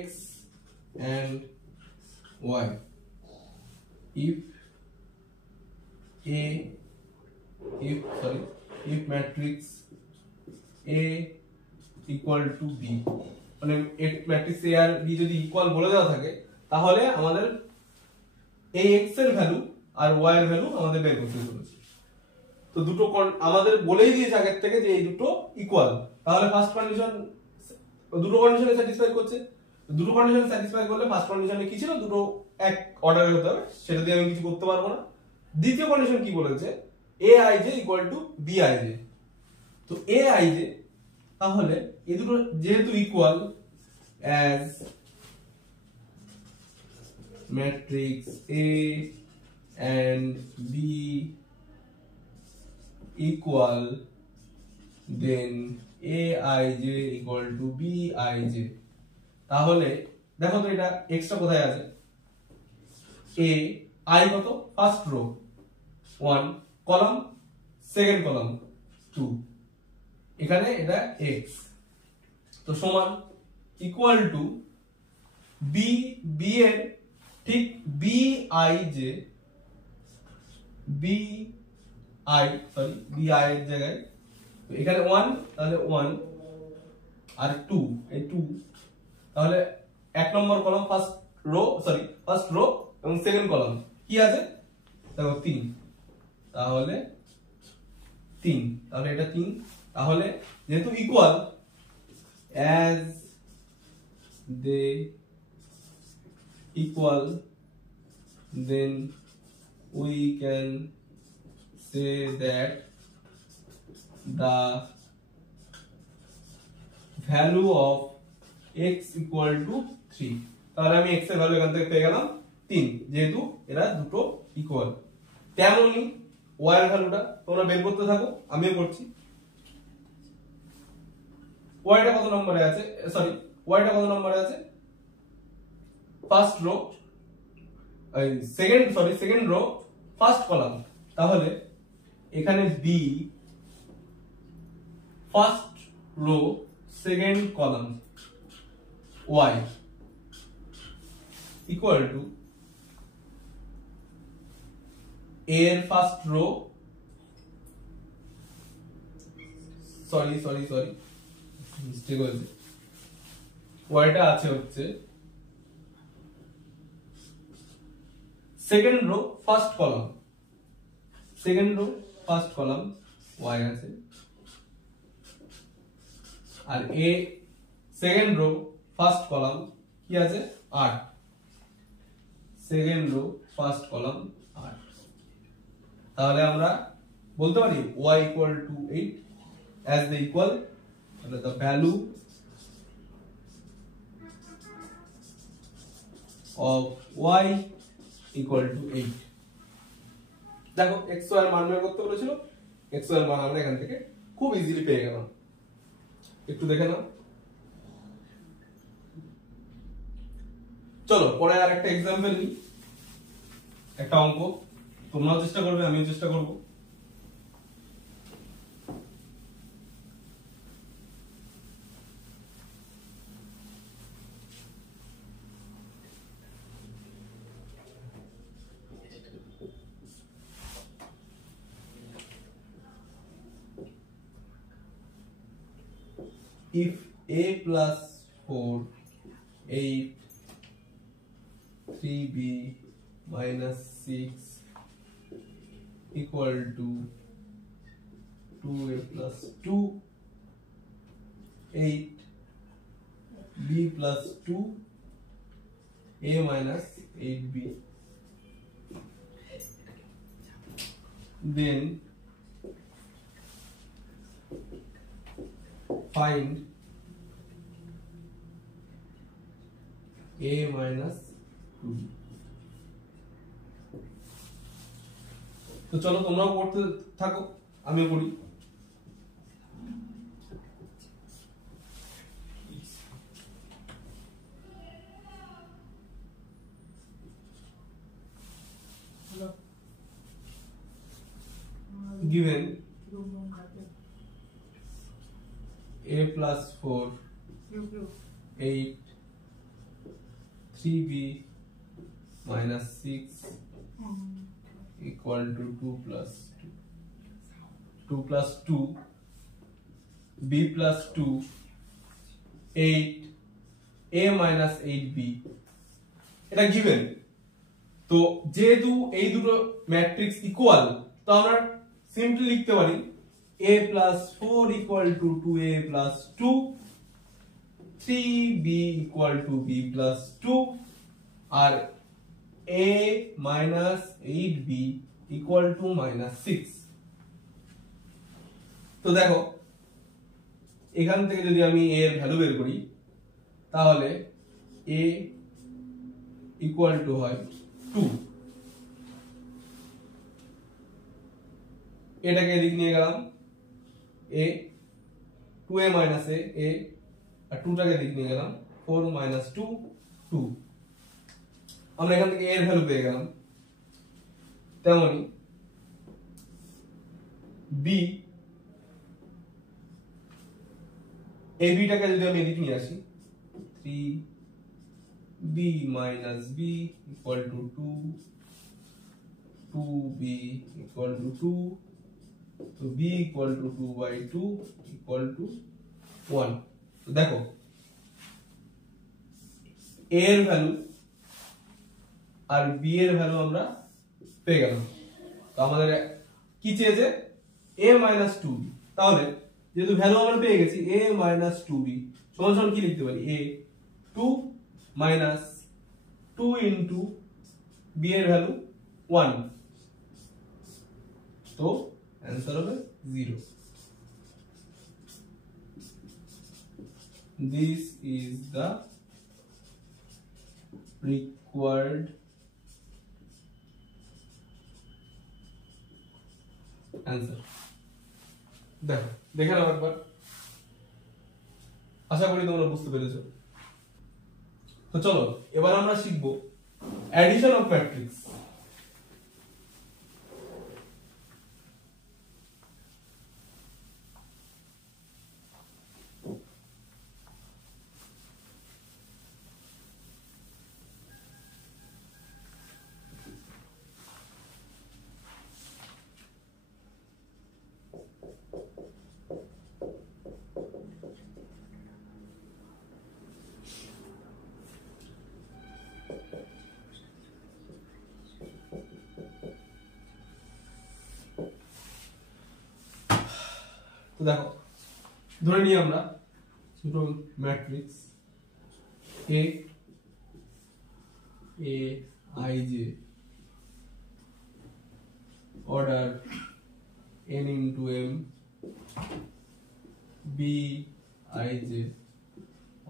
x and y if matrix A equal to B, মানে ম্যাট্রিক্স A আর B যদি ইকুয়াল বলে দেওয়া থাকে তাহলে আমাদের এই x এর ভ্যালু আর y এর ভ্যালু আমাদের বের করতে হবে। তো দুটো আমাদের বলেই দিয়েছে আগের থেকে যে এই দুটো ইকুয়াল, তাহলে ফার্স্ট কন্ডিশন দুটো কন্ডিশনে স্যাটিসফাই করছে। দুটো কন্ডিশন স্যাটিসফাই করলে ফার্স্ট কন্ডিশনে কি ছিল, দুটো এক অর্ডারে হতে হবে, সেটা দিয়ে আমি কিছু করতে পারবো না। দ্বিতীয় কন্ডিশন কি বলেছে, aij ইকুয়াল টু bij। তো aij তাহলে এই দুটো যেহেতু equal, as matrix A and B equal, then aij equal to bij। তাহলে দেখো তো এটা এক্সট্রা কোথায় আছে, a i কত, first row 1 column, second column 2, এখানে এটা x, তো সমান ইকুয়াল টু b এর ঠিক bi এর জায়গায় এখানে 1, তাহলে 1 আর 2, এই 2, তাহলে এক নম্বর কলাম ফার্স্ট রো এবং সেকেন্ড কলাম কি আছে দেখো 3, তাহলে 3, তাহলে এটা 3, তাহলে যেহেতু equal, as they equal, then we can say that the value of x equal to 3। তাহলে আমি x এর ভ্যালু এখান থেকে পেয়ে গেলাম 3, যেহেতু এরা দুটো ইকুয়াল। তেমনি y এর ভ্যালুটা তোমরা বের করতে থাকো, আমিও করছি। y টা কত নম্বরে আছে, first row, second rho first column, তাহলে এখানে b first row second column y equal to a এর ফার্স্ট রো, মিস্টেক হয়েছে, y টা আছে হচ্ছে second rho first column y আছে, আর a second rho first column কি আছে 8, সেকেন্ড রো ফার্স্ট কলাম 8, তাহলে আমরা বলতে পারি y equal to 8 as the equal, তাহলে the value of y equal to 8। দেখো x y এর মান বের করতে বলেছিল, x y এর মান আমরা এখান থেকে খুব ইজিলি পেয়ে গেলাম। একটু দেখে নাও, চলো পরে আর একটা एग्जांपल নিই, একটা অঙ্ক, তোমরাও চেষ্টা করবে, আমিও চেষ্টা করব। If a plus 4 8 3b minus 6 equal to 2a plus 2 8 b plus 2 a minus 8b, then find a minus 2b। তো চলো তোমরাও পড়তে থাকো, আমিও পড়ি। given a plus 4 8 3b minus 6 equal to 2 plus 2 plus 2 b plus 2 8 a minus 8b এটা given। তো যেহেতু এই দুটো ম্যাট্রিক্স ইকুয়াল, তো আমরা সিম্পলি লিখতে পারি a plus 4 equal to 2a plus 2, 3b equal to b plus 2 R a minus 8b equal to minus 6। তো দেখো এখান থেকে যদি আমি a এর ভ্যালু বের করি তাহলে a equal to হয় 2, এটাকে এদিক নিয়ে গেলাম a 2a minus a আর 2 টাকে এদিক নিয়ে গেলাম 4 minus 2 2, আমরা এখান থেকে a এর ভ্যালু পেয়ে গেলাম। তেমনি b ab টাকে যদি আমি এদিক নিয়ে আসি 3b minus b equal to 2, 2b equal to 2, so b equal to 2 by 2 equal to 1। তো দেখো a এর ভ্যালু আর b এর ভ্যালু আমরা পেয়ে গেলাম। তো আমাদের কি চেয়েছে a minus 2b, তাহলে যেহেতু ভ্যালু আমরা পেয়ে গেছি a minus 2b সমান সমান কি লিখতে পারি a 2 minus 2 into b এর ভ্যালু 1, তো आंसर হবে 0। This is the required answer। দেখো দেখে নাও একবার, আশা করি তোমরা বুঝতে পেরেছো। তো চলো এবার আমরা শিখব অ্যাডিশন অফ ম্যাট্রিক্স। তো দেখো ধরে নিই আমরা ছোট matrix a i j order n into m, b i j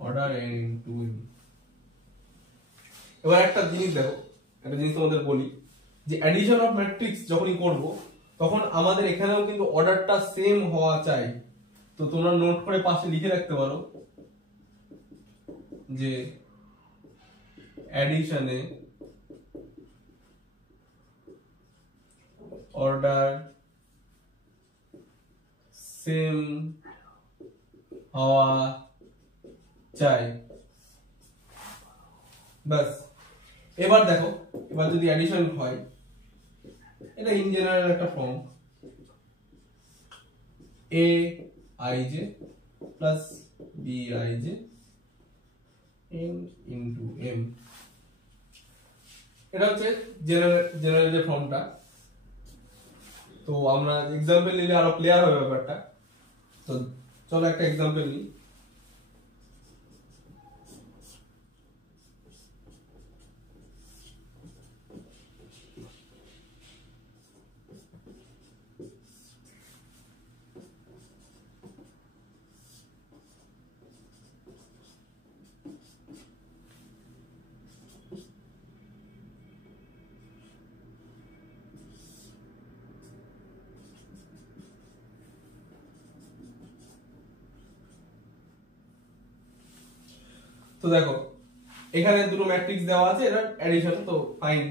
order n into m। এবার একটা জিনিস দেখো, একটা জিনিস তোমাদের বলি যে অ্যাডিশন অফ ম্যাট্রিক্স যখনই করব তখন আমাদের এখানেও কিন্তু অর্ডারটা সেম হওয়া চাই। তো তোমরা নোট করে পাশে লিখে রাখতে পারো যে অ্যাডিশনে অর্ডার সেম হওয়া চাই, বাস। এবার দেখো এবার যদি অ্যাডিশন হয়, এটা ইন জেনারেল একটা form a i j plus b i j n into m, এটা হচ্ছে জেনারেল যে ফর্মটা। তো আমরা एग्जांपल নিলে আরো ক্লিয়ার হবে ব্যাপারটা। তো চলো একটা एग्जांपल নিই। তো দেখো এখানে দুটো ম্যাট্রিক্স দেওয়া আছে, এটা অ্যাডিশন, তো ফাইন্ড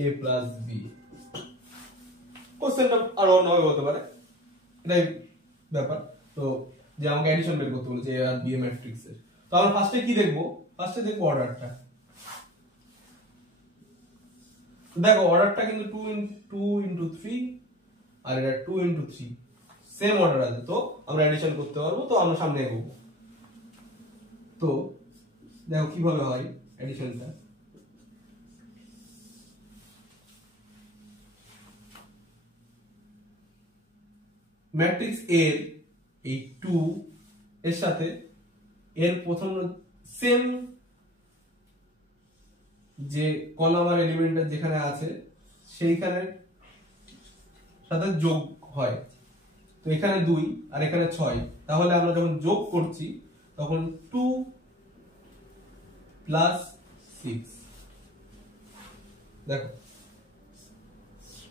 a প্লাস বি। কোশ্চেনটা আরো অন্যভাবে হতে পারে, এটাই ব্যাপার। তো যে আমাকে অ্যাডিশন বের করতে বলেছে a আর b এর ম্যাট্রিক্সের। তো আমরা ফার্স্টে কি দেখবো? ফার্স্টে দেখবো অর্ডারটা। দেখো অর্ডারটা কিন্তু 2 into 3 আর এটা 2 into 3 সেম অর্ডার আছে, তো আমরা অ্যাডিশন করতে পারবো। তো আমরা সামনে এগোবো। তো দেখো কিভাবে হয় অ্যাডিশনটা। ম্যাট্রিক্স এর এই 2 এর সাথে এর প্রথম সেম যে কলাম আর এলিমেন্টের যেখানে আছে সেইখানের সাথে যোগ হয়। তো এখানে 2 আর এখানে 6, তাহলে আমরা যখন যোগ করছি তখন 2 প্লাস 6। দেখো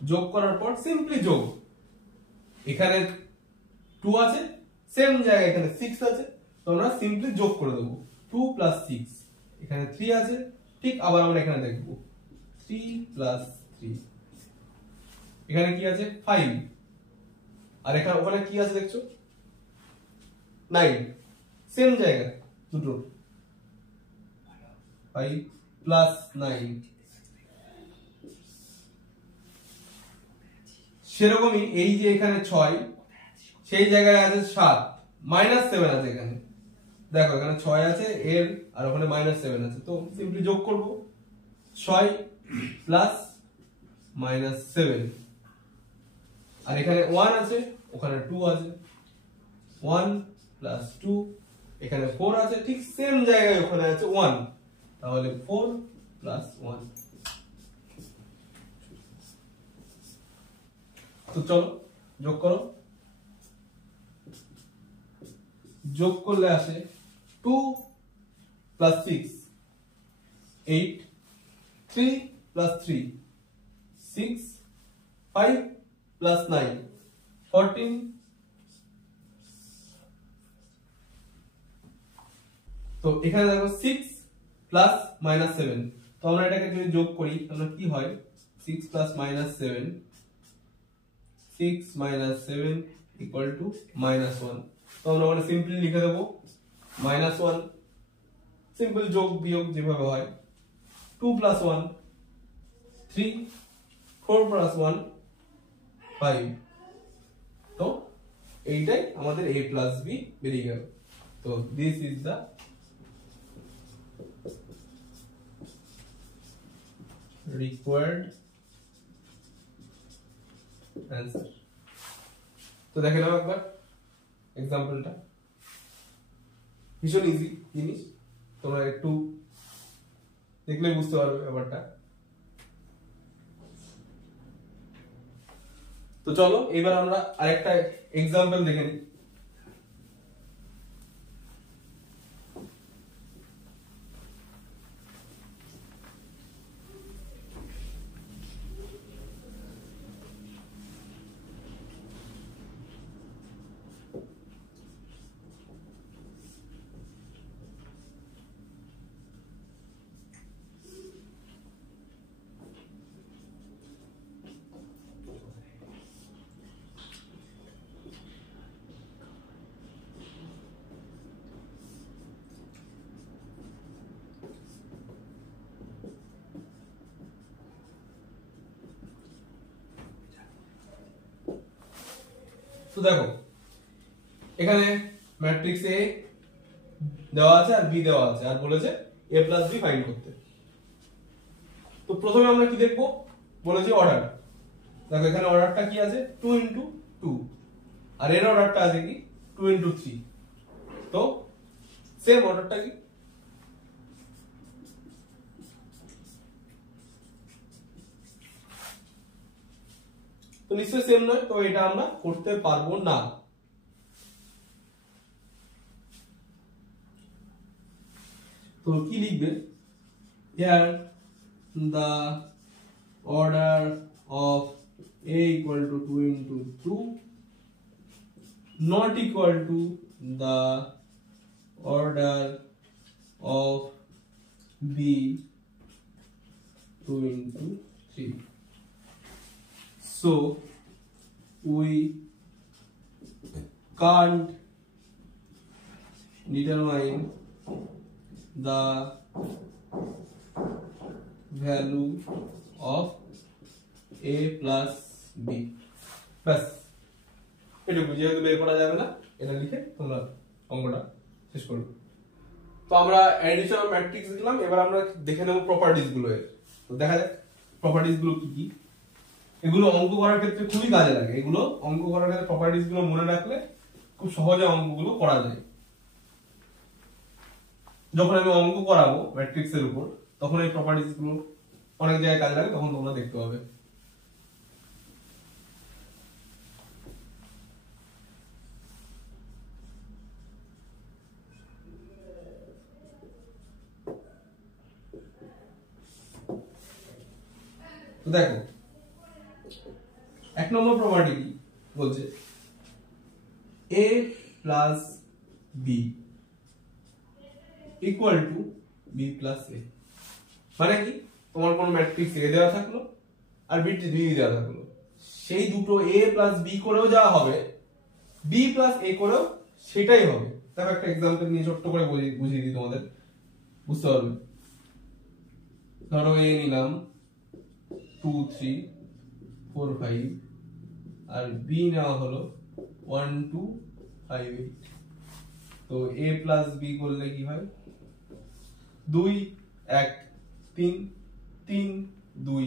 যোগ করার পর সিম্পলি যোগ, এখানে 2 আছে সেম জায়গায় এখানে 6 আছে, তো আমরা সিম্পলি যোগ করে দেব 2 প্লাস 6। এখানে 3 আছে, ঠিক আবার আমরা এখানে দেখব 3 প্লাস 3। এখানে কি আছে 5, আর এখানে ওখানে কি আছে দেখছো 9, সেম জায়গা দুটো 5 প্লাস 9। সেরকমই এই যে এখানে 6 সেই জায়গায় আছে 7, -7 আছে এখানে। দেখো এখানে 6 আছে এর আর ওখানে -7 আছে, তো সিম্পলি যোগ করব 6 প্লাস -7। আর এখানে 1 আছে ওখানে 2 আছে, 1 প্লাস 2। এখানে 4 আছে ঠিক সেম জায়গায় ওখানে আছে 1, তাহলে 4 প্লাস 1। তো চলো যোগ করো। যোগ করলে আসে 2 প্লাস 6 8, 3 প্লাস 3 6, 5 প্লাস 9 14। তো এখানে দেখো 6 প্লাস -7, তো আমরা এটাকে যদি যোগ করি তাহলে কি হয় 6 প্লাস -7, 6 -7 ইকুয়াল টু -1। তো আমরা ওখানে সিম্পলি লিখে দেবো -1, সিম্পল যোগ বিয়োগ যেভাবে হয়। 2 প্লাস 1 3, 4 প্লাস 1 5। তো এইটাই আমাদের a প্লাস b বেরিয়ে গেল। তো this is the required answer। তো দেখে নাও একবার এক্সাম্পলটা, ভীষণ ইজি জিনিস, তোমরা একটু দেখলে বুঝতে পারবে ব্যাপারটা। তো চলো এবার আমরা আরেকটা এক্সাম্পল দেখে নিই। তো দেখো এখানে ম্যাট্রিক্স এ দেওয়া আছে আর বি দেওয়া আছে, আর বলেছে a প্লাস বি ফাইন্ড করতে। তো প্রথমে আমরা কি দেখবো বলেছি অর্ডার। দেখো এখানে অর্ডারটা কি আছে 2 into 2, আর এর অর্ডারটা আছে কি 2 into 3। তো সেম অর্ডারটা কি তো নিশ্চয়ই সেম নয়, তো এটা আমরা করতে পারবো না। তো কি লিখবে here the order of a equal to 2 into 2 not equal to the order of B 2 into 3. So we can't determine the value of A plus B. বাস এটুকু, যেহেতু বের করা যাবে না এটা লিখে তোমরা অঙ্কটা শেষ করবে। তো আমরা অ্যাডিশন অফ ম্যাট্রিক্স দিলাম, এবার আমরা দেখে নেব প্রপার্টিজ গুলো এর। তো দেখা যাক প্রপার্টিজ গুলো কি কি। এগুলো অঙ্ক করার ক্ষেত্রে খুবই কাজে লাগে। এগুলো অঙ্ক করার ক্ষেত্রে প্রপার্টিজ গুলো মনে রাখলে খুব সহজে অঙ্কগুলো করা যায়। যখন আমি অঙ্ক করাবো ম্যাট্রিক্স এর উপর, তখন এই প্রপার্টিজ গুলো অনেক জায়গায় কাজে লাগে, তখন তোমরা দেখতে পাবে। তো দেখো এক নম্বর প্রপার্টি কি বলছে, a plus b equal to b plus a। মানে কি, তোমার কোন ম্যাট্রিক্স a দেওয়া থাকলো আর b দেওয়া থাকলো, সেই দুটো a প্লাস b করেও যা হবে b প্লাস a করেও সেটাই হবে। দেখো একটা এক্সাম্পল নিয়ে ছোট্ট করে বুঝিয়ে দিই তোমাদের, বুঝতে পারবে। ধরো a নিলাম 2 3 4 5 আর b নেওয়া হলো 1 2 5 8। তো a প্লাস b করলে কি হয়, 2 1 3 3 2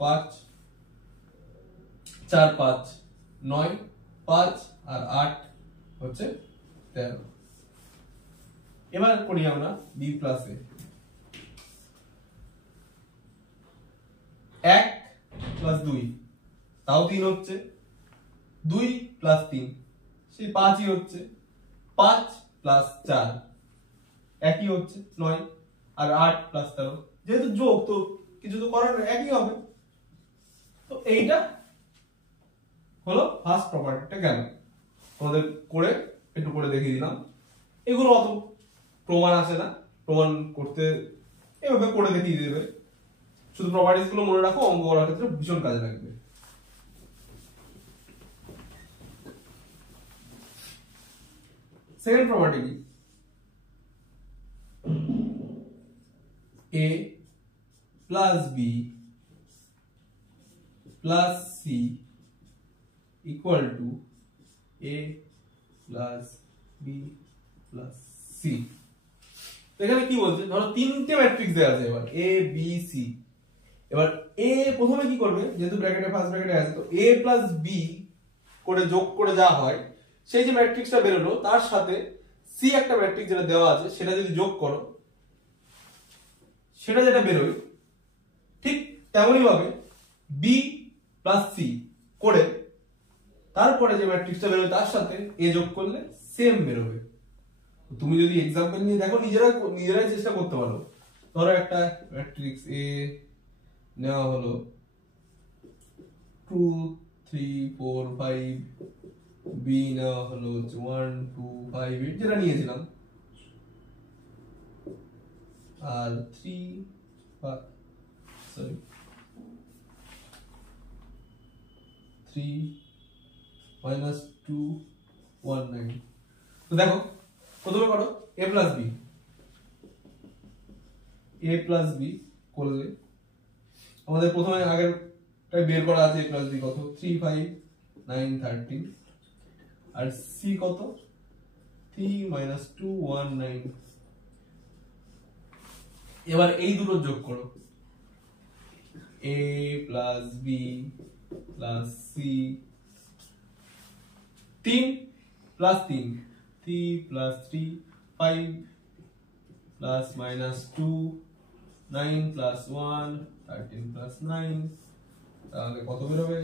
5 4 5 9 5 আর 8 হচ্ছে 13। এবার করি আমরা b প্লাস a। 1 প্লাস 2 তাও 3 হচ্ছে, 2 প্লাস 3 সেই 5ই হচ্ছে, 5 প্লাস 4 একই হচ্ছে 9 আর 8 প্লাস 13, যেহেতু যোগ তো কিছু তো করার একই হবে। তো এইটা হলো ফার্স্ট প্রপার্টিটা গেল, তোমাদের করে একটু করে দেখিয়ে দিলাম। এগুলো অত প্রমাণ আছে না, প্রমাণ করতে এভাবে করে দেখিয়ে দেবে। শুধু প্রপার্টিজ গুলো মনে রাখো, অঙ্ক করার ক্ষেত্রে ভীষণ কাজে লাগবে। সেকেন্ড প্রপার্টি কি, a plus b plus c equal to a plus b plus c। এখানে কি বলছে, ধরো তিনটে ম্যাট্রিক্স দেওয়া আছে, এবার a b c। এবার a প্রথমে কি করবে, যেহেতু ব্র্যাকেটে ফার্স্ট ব্র্যাকেটে আছে, তো a প্লাস b করে যোগ করে যা হয়, সেই যে ম্যাট্রিক্সটা বেরোলো তার সাথে c একটা ম্যাট্রিক্স যেটা দেওয়া আছে সেটা যদি যোগ করো, সেটা যেটা বেরোয় ঠিক তেমনই ভাবে b প্লাস c করে তারপরে যে ম্যাট্রিক্সটা বেরোবে তার সাথে a যোগ করলে সেম বেরোবে। তুমি যদি এক্সাম্পল নিয়ে দেখো, নিজেরাই চেষ্টা করতে পারো। ধরো একটা ম্যাট্রিক্স a নেওয়া হলো 2 3 4 5, b নেওয়া হলো 1 2 5 8 যেটা নিয়েছিলাম, আর 3 minus 2 1 9। তো দেখো প্রথমে করো a প্লাস b করলে আমাদের প্রথমে আগেরটাই বের করা আছে, a প্লাস b কত, 3 5 9 13, আর c কত 3 minus 2 1 9। এবার এই দুটো যোগ করো, a plus b plus c, 3 plus 3 3 plus 3 5 plus minus 2 9 plus 1 13 plus 9। তাহলে কত বেরোবে,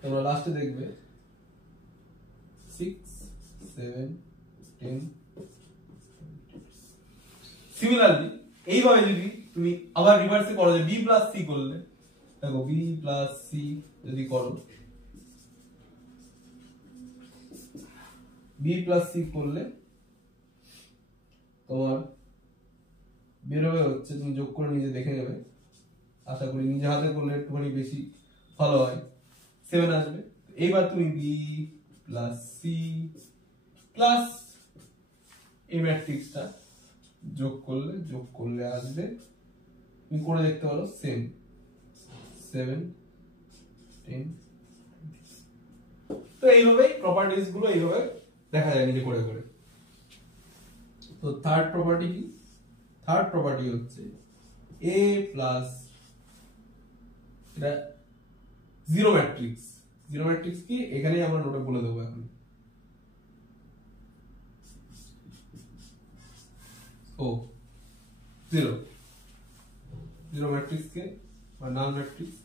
তোমরা লাস্টে দেখবে 6 7 10। সিমিলারলি এইভাবে যদি তুমি আবার রিভার্সে করো, যে b প্লাস c করলে, দেখো b প্লাস c যদি করো, b প্লাস c করলে তোমার বেরোবে হচ্ছে, তুমি যোগ করে নিজে দেখে নেবে, আশা করি নিজে হাতে করলে একটুখানি বেশি ভালো হয়, 7 আসবে। এইবার তুমি বি প্লাস সি প্লাস এই ম্যাট্রিক্সটা যোগ করলে আসবে, তুমি করে দেখতে পারো, সেম 7 10। তো এইভাবে প্রপার্টিজ গুলো এইভাবে দেখা যায় নিজে করে করে। তো থার্ড প্রপার্টি কি? থার্ড প্রপার্টি হচ্ছে এ প্লাস, এটা জিরো ম্যাট্রিক্স। জিরো ম্যাট্রিক্স কি এখানেই আমরা নোটে বলে দেবো এখন। ও জিরো, জিরো ম্যাট্রিক্স কে বা নাল ম্যাট্রিক্স,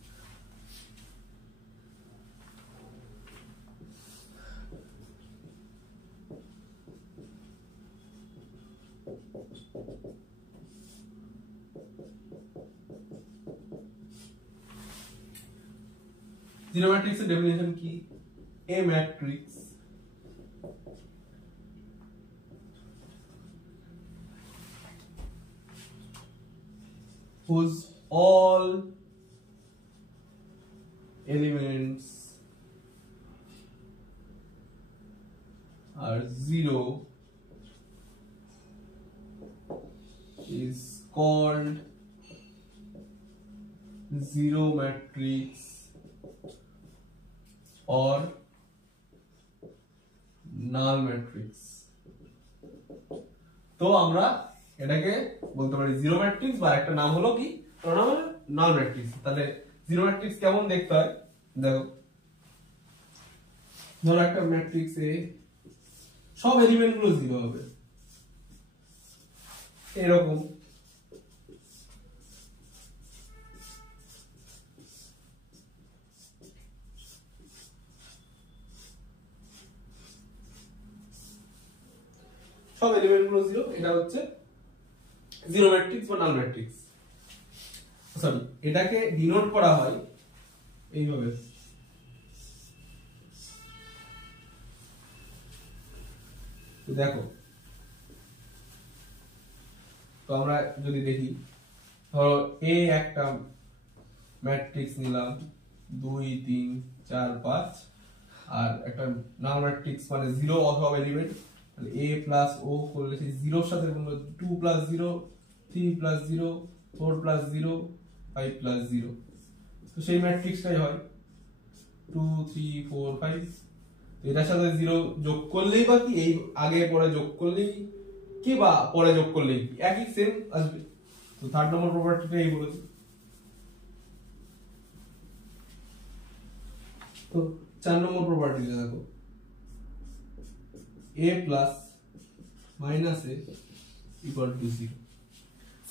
জিরো ম্যাট্রিক্সের ডেফিনিশন কি? এ matrix whose all elements are zero is called zero matrix or null matrix। তো আমরা এটাকে বলতে পারি জিরো ম্যাট্রিক্স, বা একটা নাম হলো কি, নাম হলো নাল ম্যাট্রিক্স। তাহলে জিরো ম্যাট্রিক্স কেমন দেখতে হয় দেখো, ধরো একটা ম্যাট্রিক্স এ সব এলিমেন্ট গুলো জিরো হবে, এরকম। সব এলিমেন্ট গুলো জিরো, এটা হচ্ছে জিরো ম্যাট্রিক্স বা নাল ম্যাট্রিক্স। সরি, এটাকে ডিনোট করা হয় এইভাবে, দেখো। তো আমরা যদি দেখি, ধরো এ একটা ম্যাট্রিক্স নিলাম 2 3 4 5, আর একটা নাল ম্যাট্রিক্স মানে জিরো অথবা এলিমেন্ট, তাহলে a প্লাস ও করলে সেই জিরোর সাথে গুণ 2 প্লাস 0 3 প্লাস 0 4 প্লাস 0 5 প্লাস 0। তো সেই ম্যাট্রিক্সটাই হয় 2 3 4 5। তো এটার সাথে 0 যোগ করলেই বা কি, এই আগে পরে যোগ করলেই কি বা পরে যোগ করলেই কি, একই সেম আসবে। তো থার্ড নম্বর প্রপার্টিটা এই বলেছি। তো 4 নম্বর প্রপার্টিটা দেখো, a plus minus a equal to 0।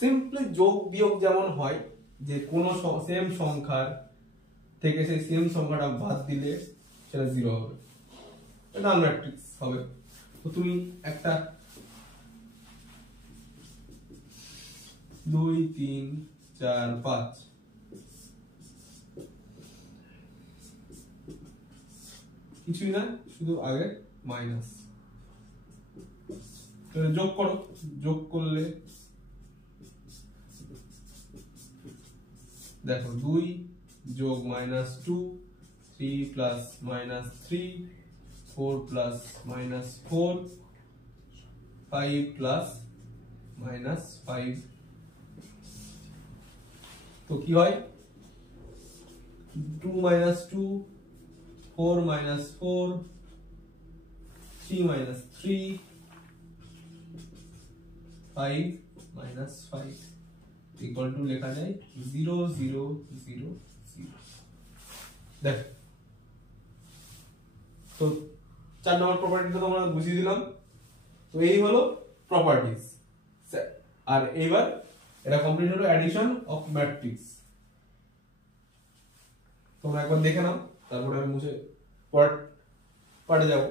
Simply যোগ বিয়োগ যেমন হয়, যে কোন সেম সংখ্যার থেকে সেই সেম সংখ্যাটা বাদ দিলে সেটা 0 হবে, এটা নাল ম্যাট্রিক্স হবে। তো তুমি একটা 2 3 4 5 কিছুই না, শুধু আগে মাইনাস, যোগ করো, যোগ করলে দেখো 2 যোগ minus 2 3 plus minus 3 4 plus minus 4 5 plus minus 5। তো কি হয়, 2 minus 2 4 minus 4 3 minus 3 5 minus 5 equal to লেখা যায় 0 0 0 0। দেখ, তো 4 নম্বর প্রপার্টিটা তোমরা বুঝিয়ে দিলাম। তো এই হলো প্রপার্টিজ। আর এইবার এটা কমপ্লিট হলো অ্যাডিশন অফ ম্যাট্রিক্স। তোমরা একবার দেখে নাও, তারপরে আমি মুছে পার্টে যাব।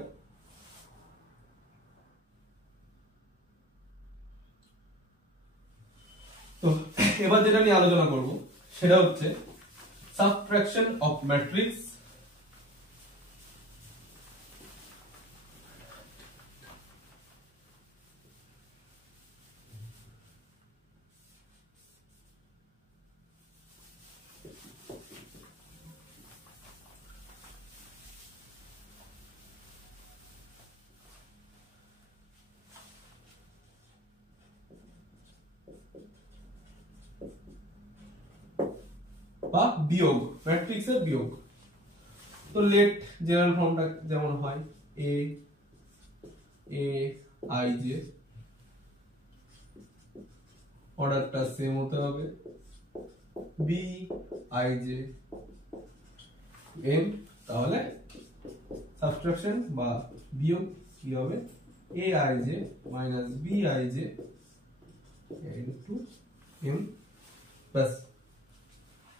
তো এবার যেটা নিয়ে আলোচনা করব সেটা হচ্ছে সাবট্রাকশন অফ ম্যাট্রিক্স। বা বিয়োগ, ম্যাট্রিক্সের বিয়োগ। তো লেট জেনারেল ফর্মটা যেমন হয় a i j, অর্ডারটা সেম হতে হবে b i j n, তাহলে সাবট্রাকশন বা বিয়োগ কি হবে a i j minus b i j into m, বাস।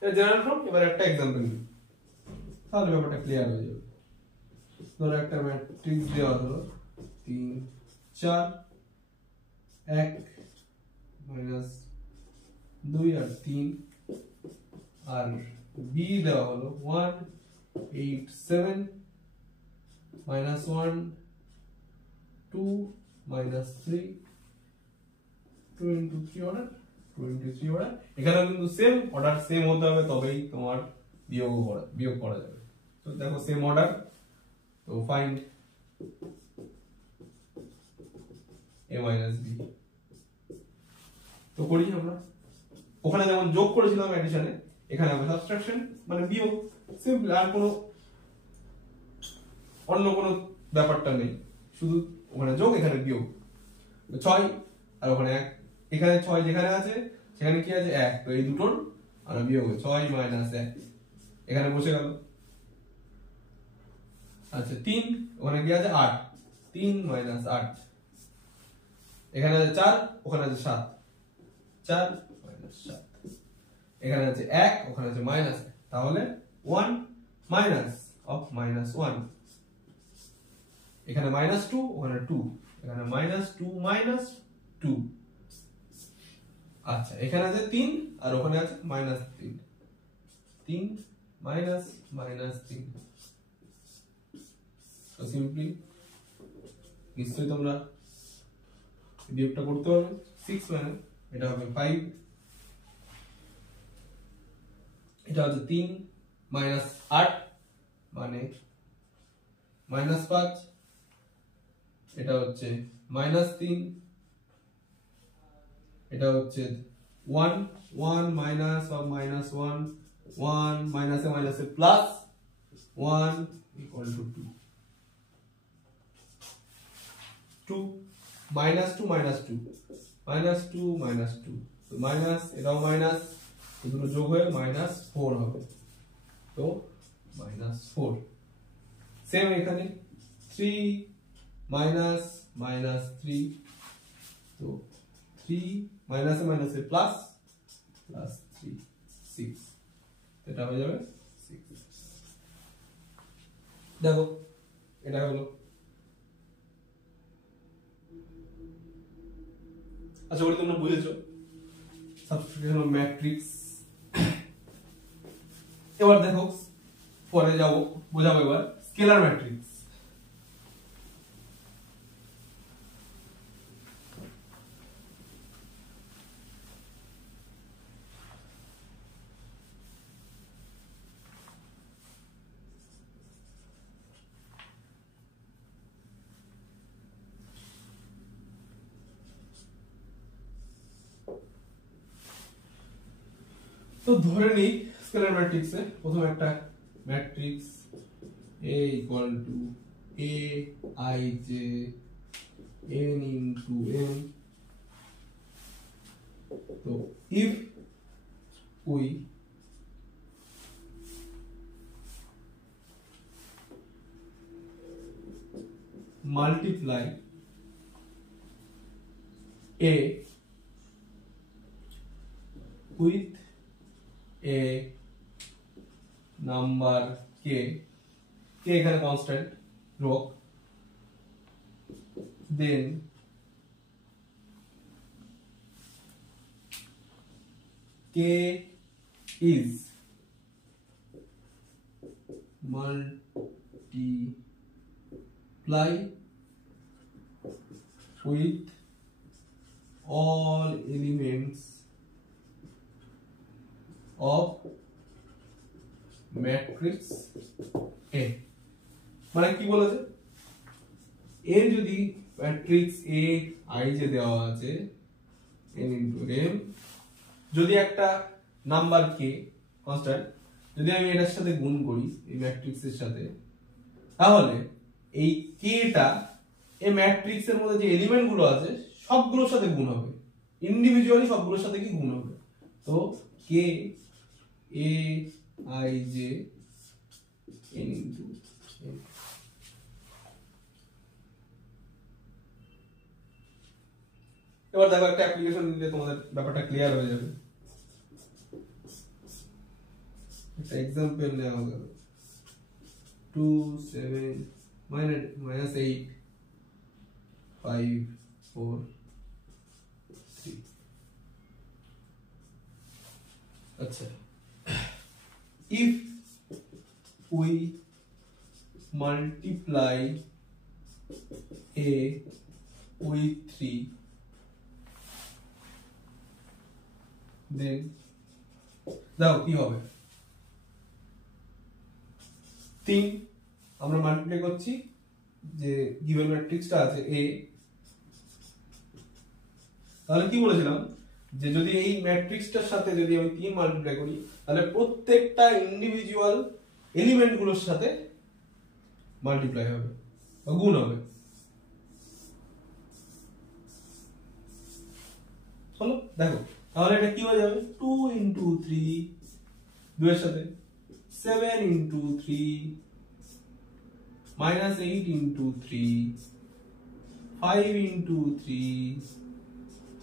এটা জেনারেল ফর্ম। এবার একটা एग्जांपल নিই, তাহলে ব্যাপারটা ক্লিয়ার হয়ে যাবে। ধরো একটা ম্যাট্রিক্স দেওয়া হলো 3 4 1 মাইনাস 2 আর 3, আর বি দেওয়া হলো 1 8 7 minus 1 2 minus 3 2 into 3 order 2 into 3 order. এখানেও কিন্তু সেম অর্ডার, সেম হতে হবে, তবেই তোমার বিয়োগ করা যাবে। তো দেখো সেম অর্ডার, তো ফাইন্ড a minus b। তো করি আমরা, ওখানে যেমন যোগ করেছিলাম অ্যাডিশনে, এখানে হবে সাবট্রাকশন মানে বিয়োগ, সিম্পল। আর কোনো অন্য কোনো ব্যাপারটা নেই, শুধু ওখানে যোগ এখানে বিয়োগ। 6 আর ওখানে 1, এখানে 6 যেখানে আছে সেখানে কি আছে 1, তো এই দুটোর আর বিয়োগ 6 মাইনাস 1 এখানে বসে গেল। আচ্ছা 3, ওখানে কি আছে 8, 3 মাইনাস 8, এখানে আছে 4, ওখানে আছে 7, 4 মাইনাস 7, এখানে আছে 1, ওখানে আছে মাইনাস 1, তাহলে 1 মাইনাস অফ মাইনাস 1, এখানে মাইনাস 2, ওখানে 2, এখানে মাইনাস 2 মাইনাস 2। আচ্ছা এখানে আছে 3 আর ওখানে আছে মাইনাস 3, 3 মাইনাস মাইনাস 3। তো সিম্পলি নিশ্চয়ই তোমরা বিয়োগটা করতে হবে। 6 মানে এটা হবে 5, এটা হচ্ছে 3 মাইনাস 8 মানে মাইনাস 5, এটা হচ্ছে মাইনাস 3, এটা হচ্ছে 1 1 মাইনাস অফ মাইনাস 1 1 মাইনাসে মাইনাসে plus 1 equal to 2, 2 minus 2 minus 2 minus 2 minus 2, তো মাইনাস, এটাও মাইনাস, এগুলো যোগ হয়ে মাইনাস 4 হবে, তো মাইনাস 4। সেম এখানে 3 মাইনাস মাইনাস 3, তো 3 মাইনাসে মাইনাসে প্লাস প্লাস 3 6, এটা হয়ে যাবে 6। দেখো এটা হলো। আশা করি তোমরা বুঝেছো সাবস্টিটিউশন অফ ম্যাট্রিক্স। এবার দেখো পরে বোঝাবো এবার স্কেলার ম্যাট্রিক্স। তো ধরে নিই স্কেলার ম্যাট্রিক্সে প্রথম একটা matrix A equal to A I J N into M. So if we multiply A with a number k এখানে কনস্ট্যান্ট ধ্রুবক, then k is multiply with all elements of matrix A। মানে কি বলেছে, A যদি ম্যাট্রিক্স A I যে দেওয়া আছে n into m, যদি একটা নাম্বার k কনস্ট্যান্ট, যদি আমি এটার সাথে গুণ করি এই ম্যাট্রিক্সের সাথে, তাহলে এই কেটা এই ম্যাট্রিক্সের মধ্যে যে এলিমেন্ট গুলো আছে সবগুলোর সাথে গুণ হবে, ইন্ডিভিজুয়ালি সবগুলোর সাথে কি গুণ হবে। তো কে A i j n into n. এবার দেখো একটা অ্যাপ্লিকেশন নিলে তোমাদের ব্যাপারটা ক্লিয়ার হয়ে যাবে। একটা एग्जांपल নেওয়া হবে 2 7 -8 5 4 3। আচ্ছা, if we multiply a with 3, then দাও কি হবে, 3 আমরা মাল্টিপ্লাই করছি যে গিভেন ম্যাট্রিক্সটা আছে a, তাহলে কি বলেছিলাম যে যদি এই ম্যাট্রিক্সটার সাথে যদি আমি 3 মাল্টিপ্লাই করি তাহলে প্রত্যেকটা ইন্ডিভিজুয়াল এলিমেন্ট গুলোর সাথে মাল্টিপ্লাই হবে বা গুণ হবে। চলো দেখো, তাহলে এটা কি হয়ে যাবে, 2 into 3 2 এর সাথে 7 into 3 minus 8 into 3 5 into 3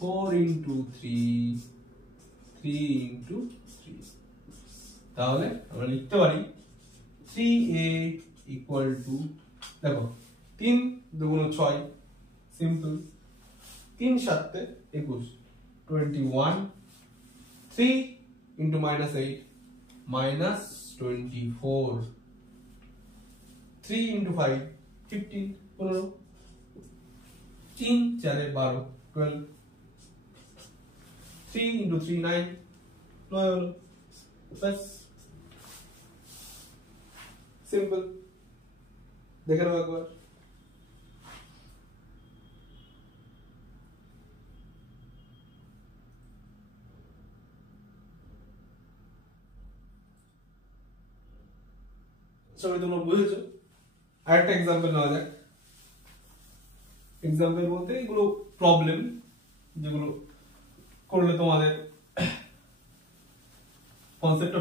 4 into 3 3 into 3। তাহলে আমরা লিখতে পারি 3a equal to, দেখো 3 দুগুণ 6 simple, 3 7 21 21, 3 into minus 8 minus 24, 3 into 5 15 15, 3 4 12 12, 3 into 3 9 9 बस सिंपल। देख रहे हो एक बार, সবাই তোমরা বুঝেছো। আরেকটা एग्जांपल নেওয়া যাক। एग्जांपल বলতে এগুলো প্রবলেম যেগুলো করলে তোমাদের কনসেপ্টটা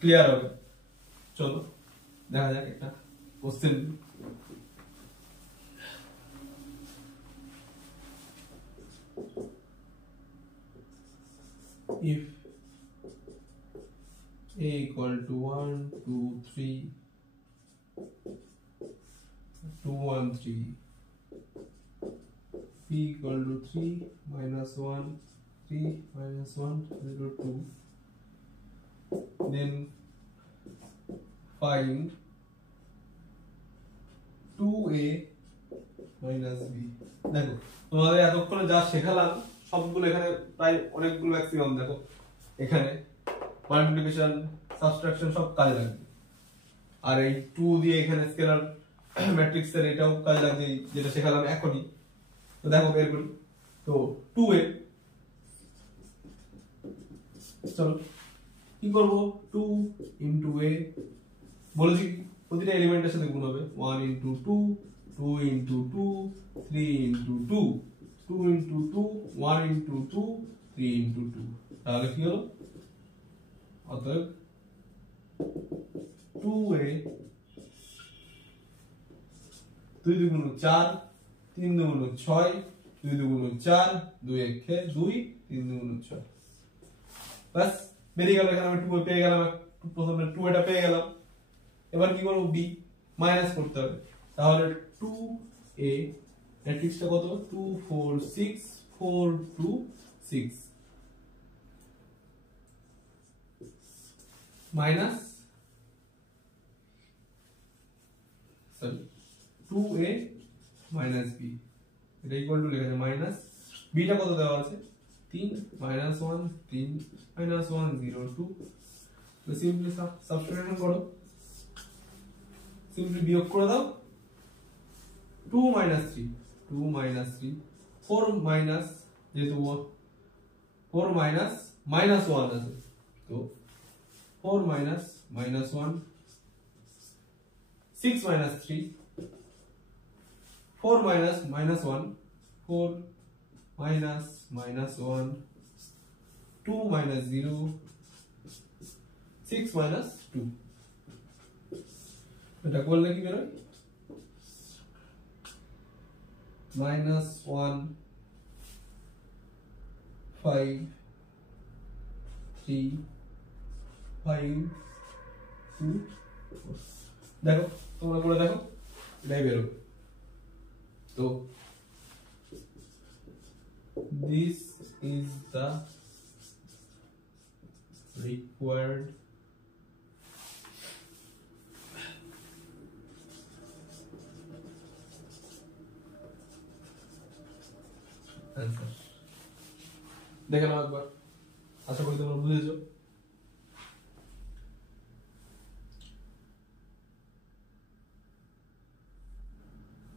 ক্লিয়ার হবে। চলো দেখা যাক একটা question. if a equal to 1 2 3 2 1 3, b equal to 3 minus 1 3 minus 1 0 2, then find 2a minus b। দেখো তোমাদের এতক্ষণে যা শেখালাম সবগুলো এখানে প্রায় অনেকগুলো ম্যাক্সিমাম দেখো এখানে মাল্টিপ্লিকেশন সাবট্রাকশন সব কাজে লাগবে, আর এই 2 দিয়ে এখানে স্কেলার ম্যাট্রিক্সের এটাও কাজে লাগবে যেটা শেখালাম এখনই। তো দেখো বের করি, তো 2a, চলো কি করব, 2 into a বলেছি প্রতিটা এলিমেন্টের সাথে গুণ হবে, 1 into 2 2 into 2 3 into 2 2 into 2 1 into 2 3 into 2, তাহলে কি হলো, অতএব 2a 2 দুগুণ 4 3 দুগুণ 6 2 দুগুণ 4 2 1 2 3 দুগুণ 6, বাস বেরিয়ে গেল। এখানে আমি 2 পেয়ে গেলাম, প্রথমে 2 এটা পেয়ে গেলাম। এবার কি করব, b মাইনাস করতে হবে, তাহলে 2a ম্যাট্রিক্সটা কত, 2 4 6 4 2 6 minus sorry 2a minus b, এটা ইকুয়াল টু লেখা আছে মাইনাস b টা কত দেওয়া আছে 3 minus 1 3 minus 1 0 2, তো সিম্পলি সাবস্টিটিউশন করো, সিম্পলি বিয়োগ করে দাও, 2 minus 3 4 minus যেহেতু 4 minus minus 1 আছে, তো 4 minus minus 1, 6 minus 3, 4 minus minus 1, 4 minus minus 1, 2 minus 0, 6 minus 2. এটা করলে কি বেরোয়? minus 1, 5, 3, 5, 2, 4. দেখো তোমরা করে দেখো এটাই বেরোবে। তো this is the required answer। দেখে নাও একবার, আশা করি তোমরা বুঝেছো।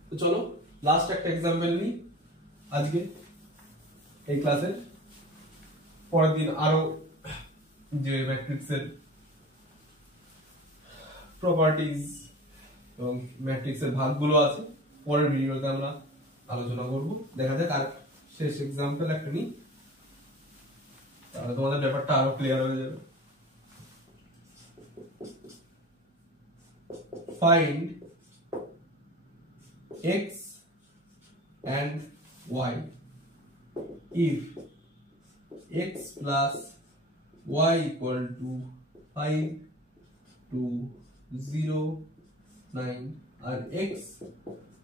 তো চলো লাস্ট একটা এক্সাম্পল নিই আজকে এই ক্লাসের। পরের দিন আরো যে ম্যাট্রিক্সের প্রপার্টিজ এবং ম্যাট্রিক্সের ভাগগুলো আছে পরের ভিডিওতে আমরা আলোচনা করব। দেখা যাক আর শেষ এক্সাম্পল একটা নিই, তাহলে তোমাদের ব্যাপারটা আরো ক্লিয়ার হয়ে যাবে। Find x and y if x plus y equal to 5, 2, 0, 9 and x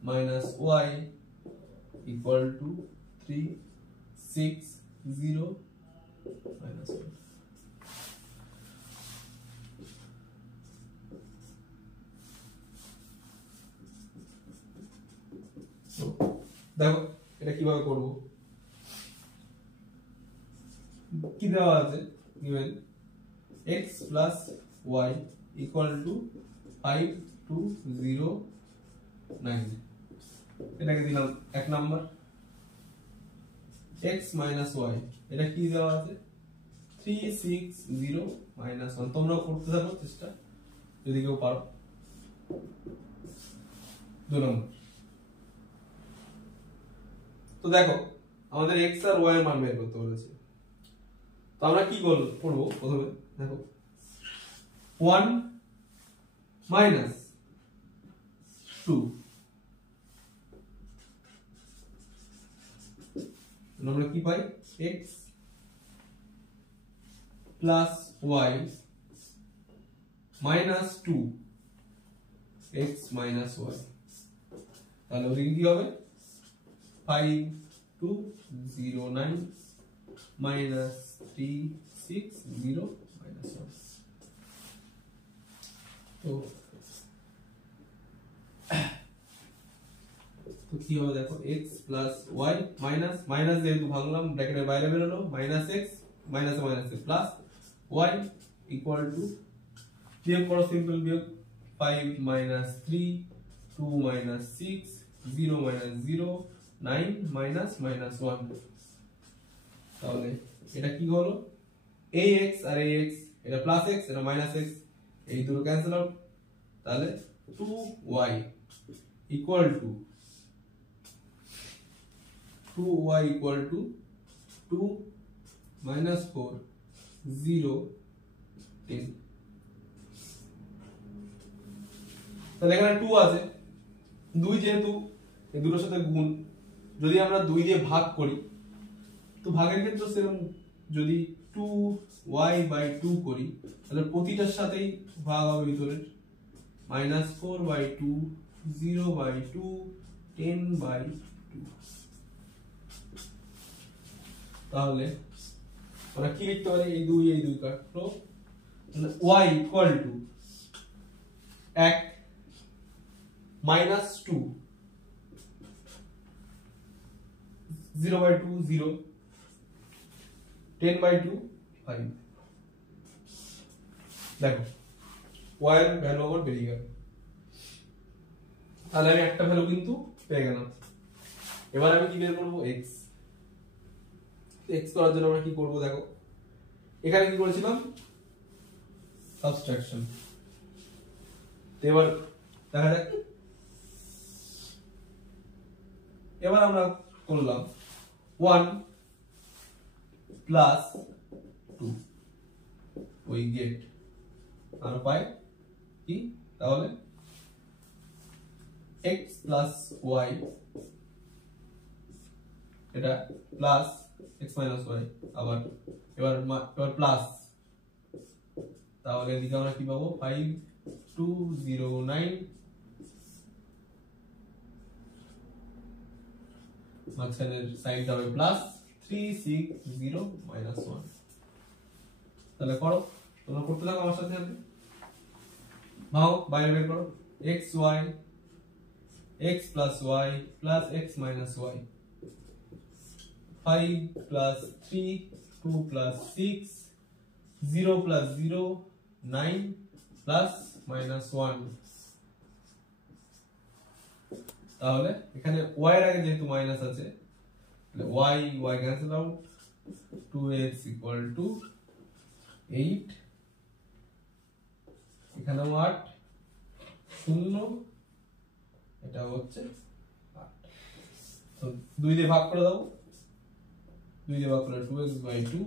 minus y equal to 3, 6, 0, minus 1. দেখো এটা কিভাবে করব। কি দেওয়া আছে, given x plus y equal to 5, 2, 0, 9, এটাকে দিলাম এক নাম্বার। x minus y এটা কি দেওয়া আছে 3, 6, 0, minus 1। তোমরাও করতে থাকো চেষ্টা যদি কেউ পারো। 2 নম্বর। তো দেখো আমাদের x আর y এর মান বের করতে বলেছে, তো আমরা কি করব প্রথমে দেখো 1 minus 2 আমরা কি পাই x plus y minus 2 x minus y, তাহলে ওদিকে কি হবে 5, 2, 0, 9 minus 3, 6, 0, minus 1। তো কি হবে দেখো x plus y minus minus যেহেতু ভাঙলাম ব্র্যাকেটের বাইরে বেরোলো minus x minus minus plus y equal to বিয়োগ করো সিম্পল বিয়োগ 5 minus 3, 2 minus 6, 0 minus 0, 9 minus minus 1। তাহলে এটা কি হলো ax আর ax, এটা প্লাস x এটা মাইনাস x, এই দুটো ক্যান্সেল আউট। তাহলে 2y equal to 2 minus 4, 0, 10। তাহলে এখানে 2 আছে, 2 যেহেতু এই দুটোর সাথে গুণ, যদি আমরা 2 দিয়ে ভাগ করি তো ভাগের ক্ষেত্রে সেরকম যদি 2y/2 করি তাহলে প্রতিটার সাথেই ভাগ হবে ভিতরের -4/2, 0/2, 10/2। তাহলে আমরা কি লিখতে পারি, এই 2 কাটলো, y equal to 1 -2, 0/2, 0, 10/2, 5। দেখো y এর ভ্যালু আমার বেরিয়ে গেল, তাহলে আমি একটা ভ্যালু কিন্তু পেয়ে গেলাম। এবার আমি কি বের করব x। x করার জন্য আমরা কি করব দেখো, এখানে কি করেছিলাম সাবট্রাকশন। এবার দেখা যাক, এবার আমরা করলাম 1 প্লাস 2 ওই গেট আমরা পাই কি, তাহলে x প্লাস y, এটা প্লাস x মাইনাস y, আবার এবার প্লাস, তাহলে এদিকে আমরা কি পাবো 5209, মাঝখানের সাইডটা হবে প্লাস 360 মাইনাস 1। তাহলে করো, তোমরা করতে থাকো আমার সাথে সাথে, ভাও বাইরে বের করো, x y x plus y plus x minus y, 5 plus 3 2 plus 6 0 plus 0 9 plus minus 1। তাহলে এখানে y এর আগে যেহেতু মাইনাস আছে, তাহলে y cancel out, 2x equal to 8, এখানে 8 0, এটা হচ্ছে 8। তো 2 দিয়ে ভাগ করে দাও, 2 দিয়ে ভাগ করলে 2x by 2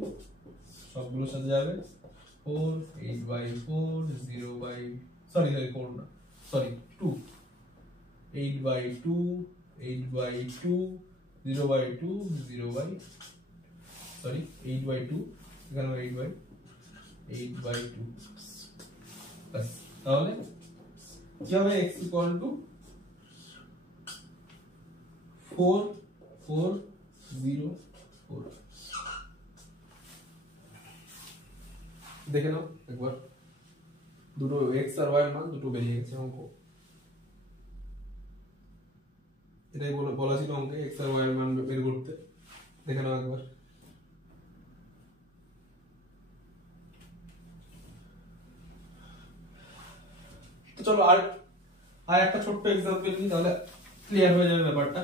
সবগুলোর সাথে যাবে, 4 8 by 4 0 by 4 না, 2, 8 by 2 8 by 2 0 by 2 0 by 8 by 2, এখানে 8 by 2 বাস। তাহলে কি হবে, x equal to 4 4 0 4। দেখে নাও একবার, দুটো x আর y এর মান দুটো বেরিয়ে গেছে অঙ্ক, এটাই বলা ছিল অঙ্কে, x আর y এর মান বের করতে। দেখে নাও একবার। তো চলো আর একটা ছোট্ট এক্সাম্পল নিই, তাহলে ক্লিয়ার হয়ে যাবে ব্যাপারটা।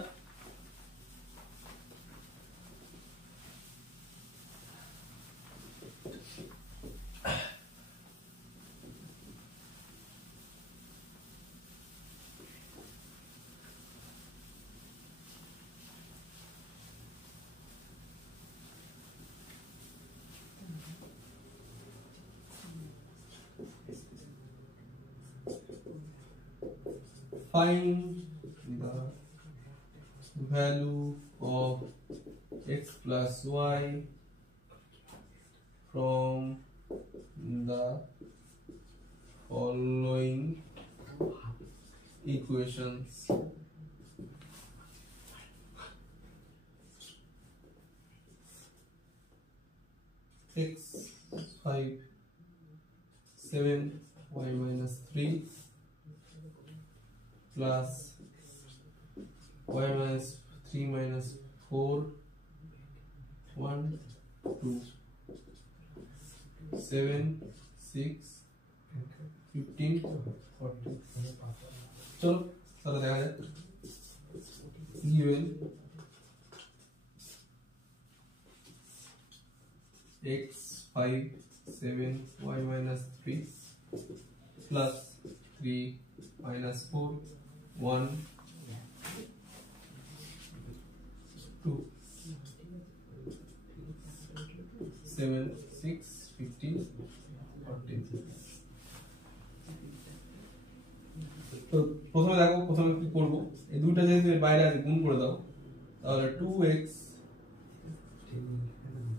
Find the value of x plus y from the following equations. X 5 7 y minus 3 plus y minus 3 minus 4 1 2 7 6 15 40। চলো তাহলে দেখা যাক, given x 5 7 y minus 3 plus 3 minus 4 1 2 7 6 15 14। তো প্রথমে দেখো, প্রথমে কি করব, এই দুইটা যেহেতু বাইরে আছে গুণ করে দাও, তাহলে 2x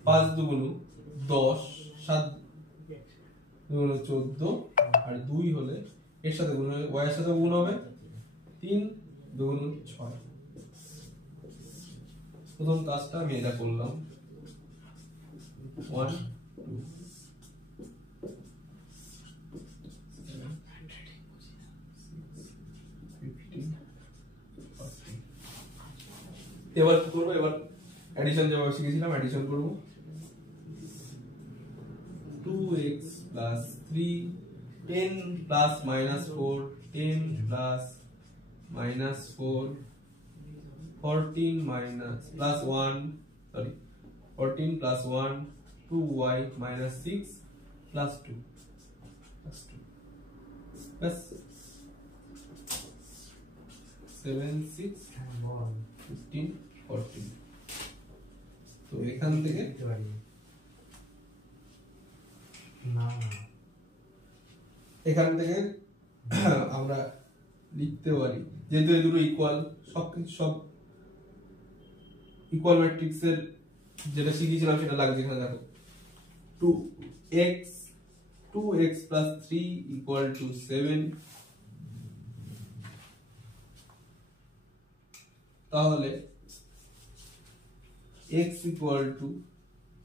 5 দুগুণ 10 7 দুগুণ 14 আর 2 হলে এর সাথে গুণ হবে, y এর সাথে গুণ হবে 3 দুগুণ 6। প্রথম কাজটা আমি এটা করলাম 1 2 এবার কি করব, এবার অ্যাডিশন যেভাবে শিখেছিলাম অ্যাডিশন করব। 2x plus 3 10 plus minus 4 10 plus minus 4 14 minus plus 1 14 plus 1 2y minus 6 plus 2 ব্যাস 7 6 15 14। তো এখান থেকে আমরা লিখতে পারি যেহেতু এই দুটো ইকুয়াল, সব ইকুয়াল ম্যাট্রিক্সের যেটা শিখিয়েছিলাম সেটা লাগছে এখানে। দেখো 2x plus 3 equal to 7, তাহলে x equal to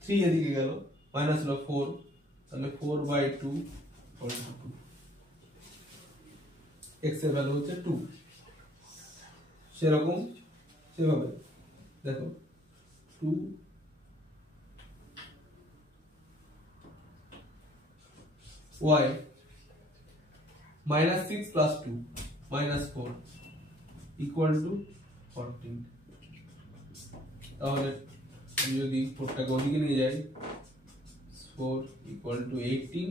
3 এদিকে গেল মাইনাস হলো 4, তাহলে 4/2 equal to 2। x এর ভ্যালু হচ্ছে 2। সেভাবে দেখো 2 y minus 6 plus 2 minus 4 equal to 14। তাহলে আমি যদি 4টাকে ওদিকে নিয়ে যাই 4 equal to 18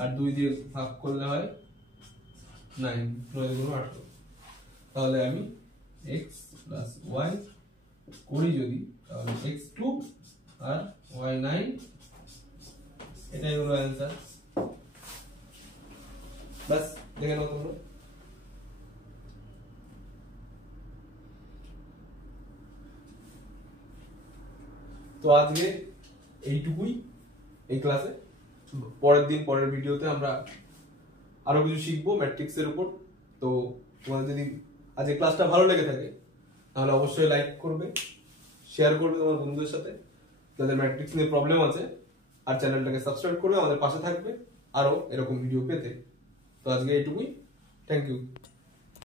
আর 2 দিয়ে ভাগ করলে হয় 9, 9 গুণ 18। তাহলে আমি x plus y করি যদি, তাহলে x 2 আর y 9, এটাই হলো অ্যান্সার। বাস দেখে নাও তোমরা। তো আজকে এইটুকুই এই ক্লাসে। পরের ভিডিওতে আমরা আরো কিছু শিখবো ম্যাট্রিক্সের উপর। তো তোমাদের যদি আজকে ক্লাসটা ভালো লেগে থাকে তাহলে অবশ্যই লাইক করবে, শেয়ার করবে তোমার বন্ধুদের সাথে যাদের ম্যাট্রিক্স নিয়ে প্রবলেম আছে, আর চ্যানেলটাকে সাবস্ক্রাইব করবে, আমাদের পাশে থাকবে আরো এরকম ভিডিও পেতে। তো আজকে এইটুকুই, থ্যাংক ইউ।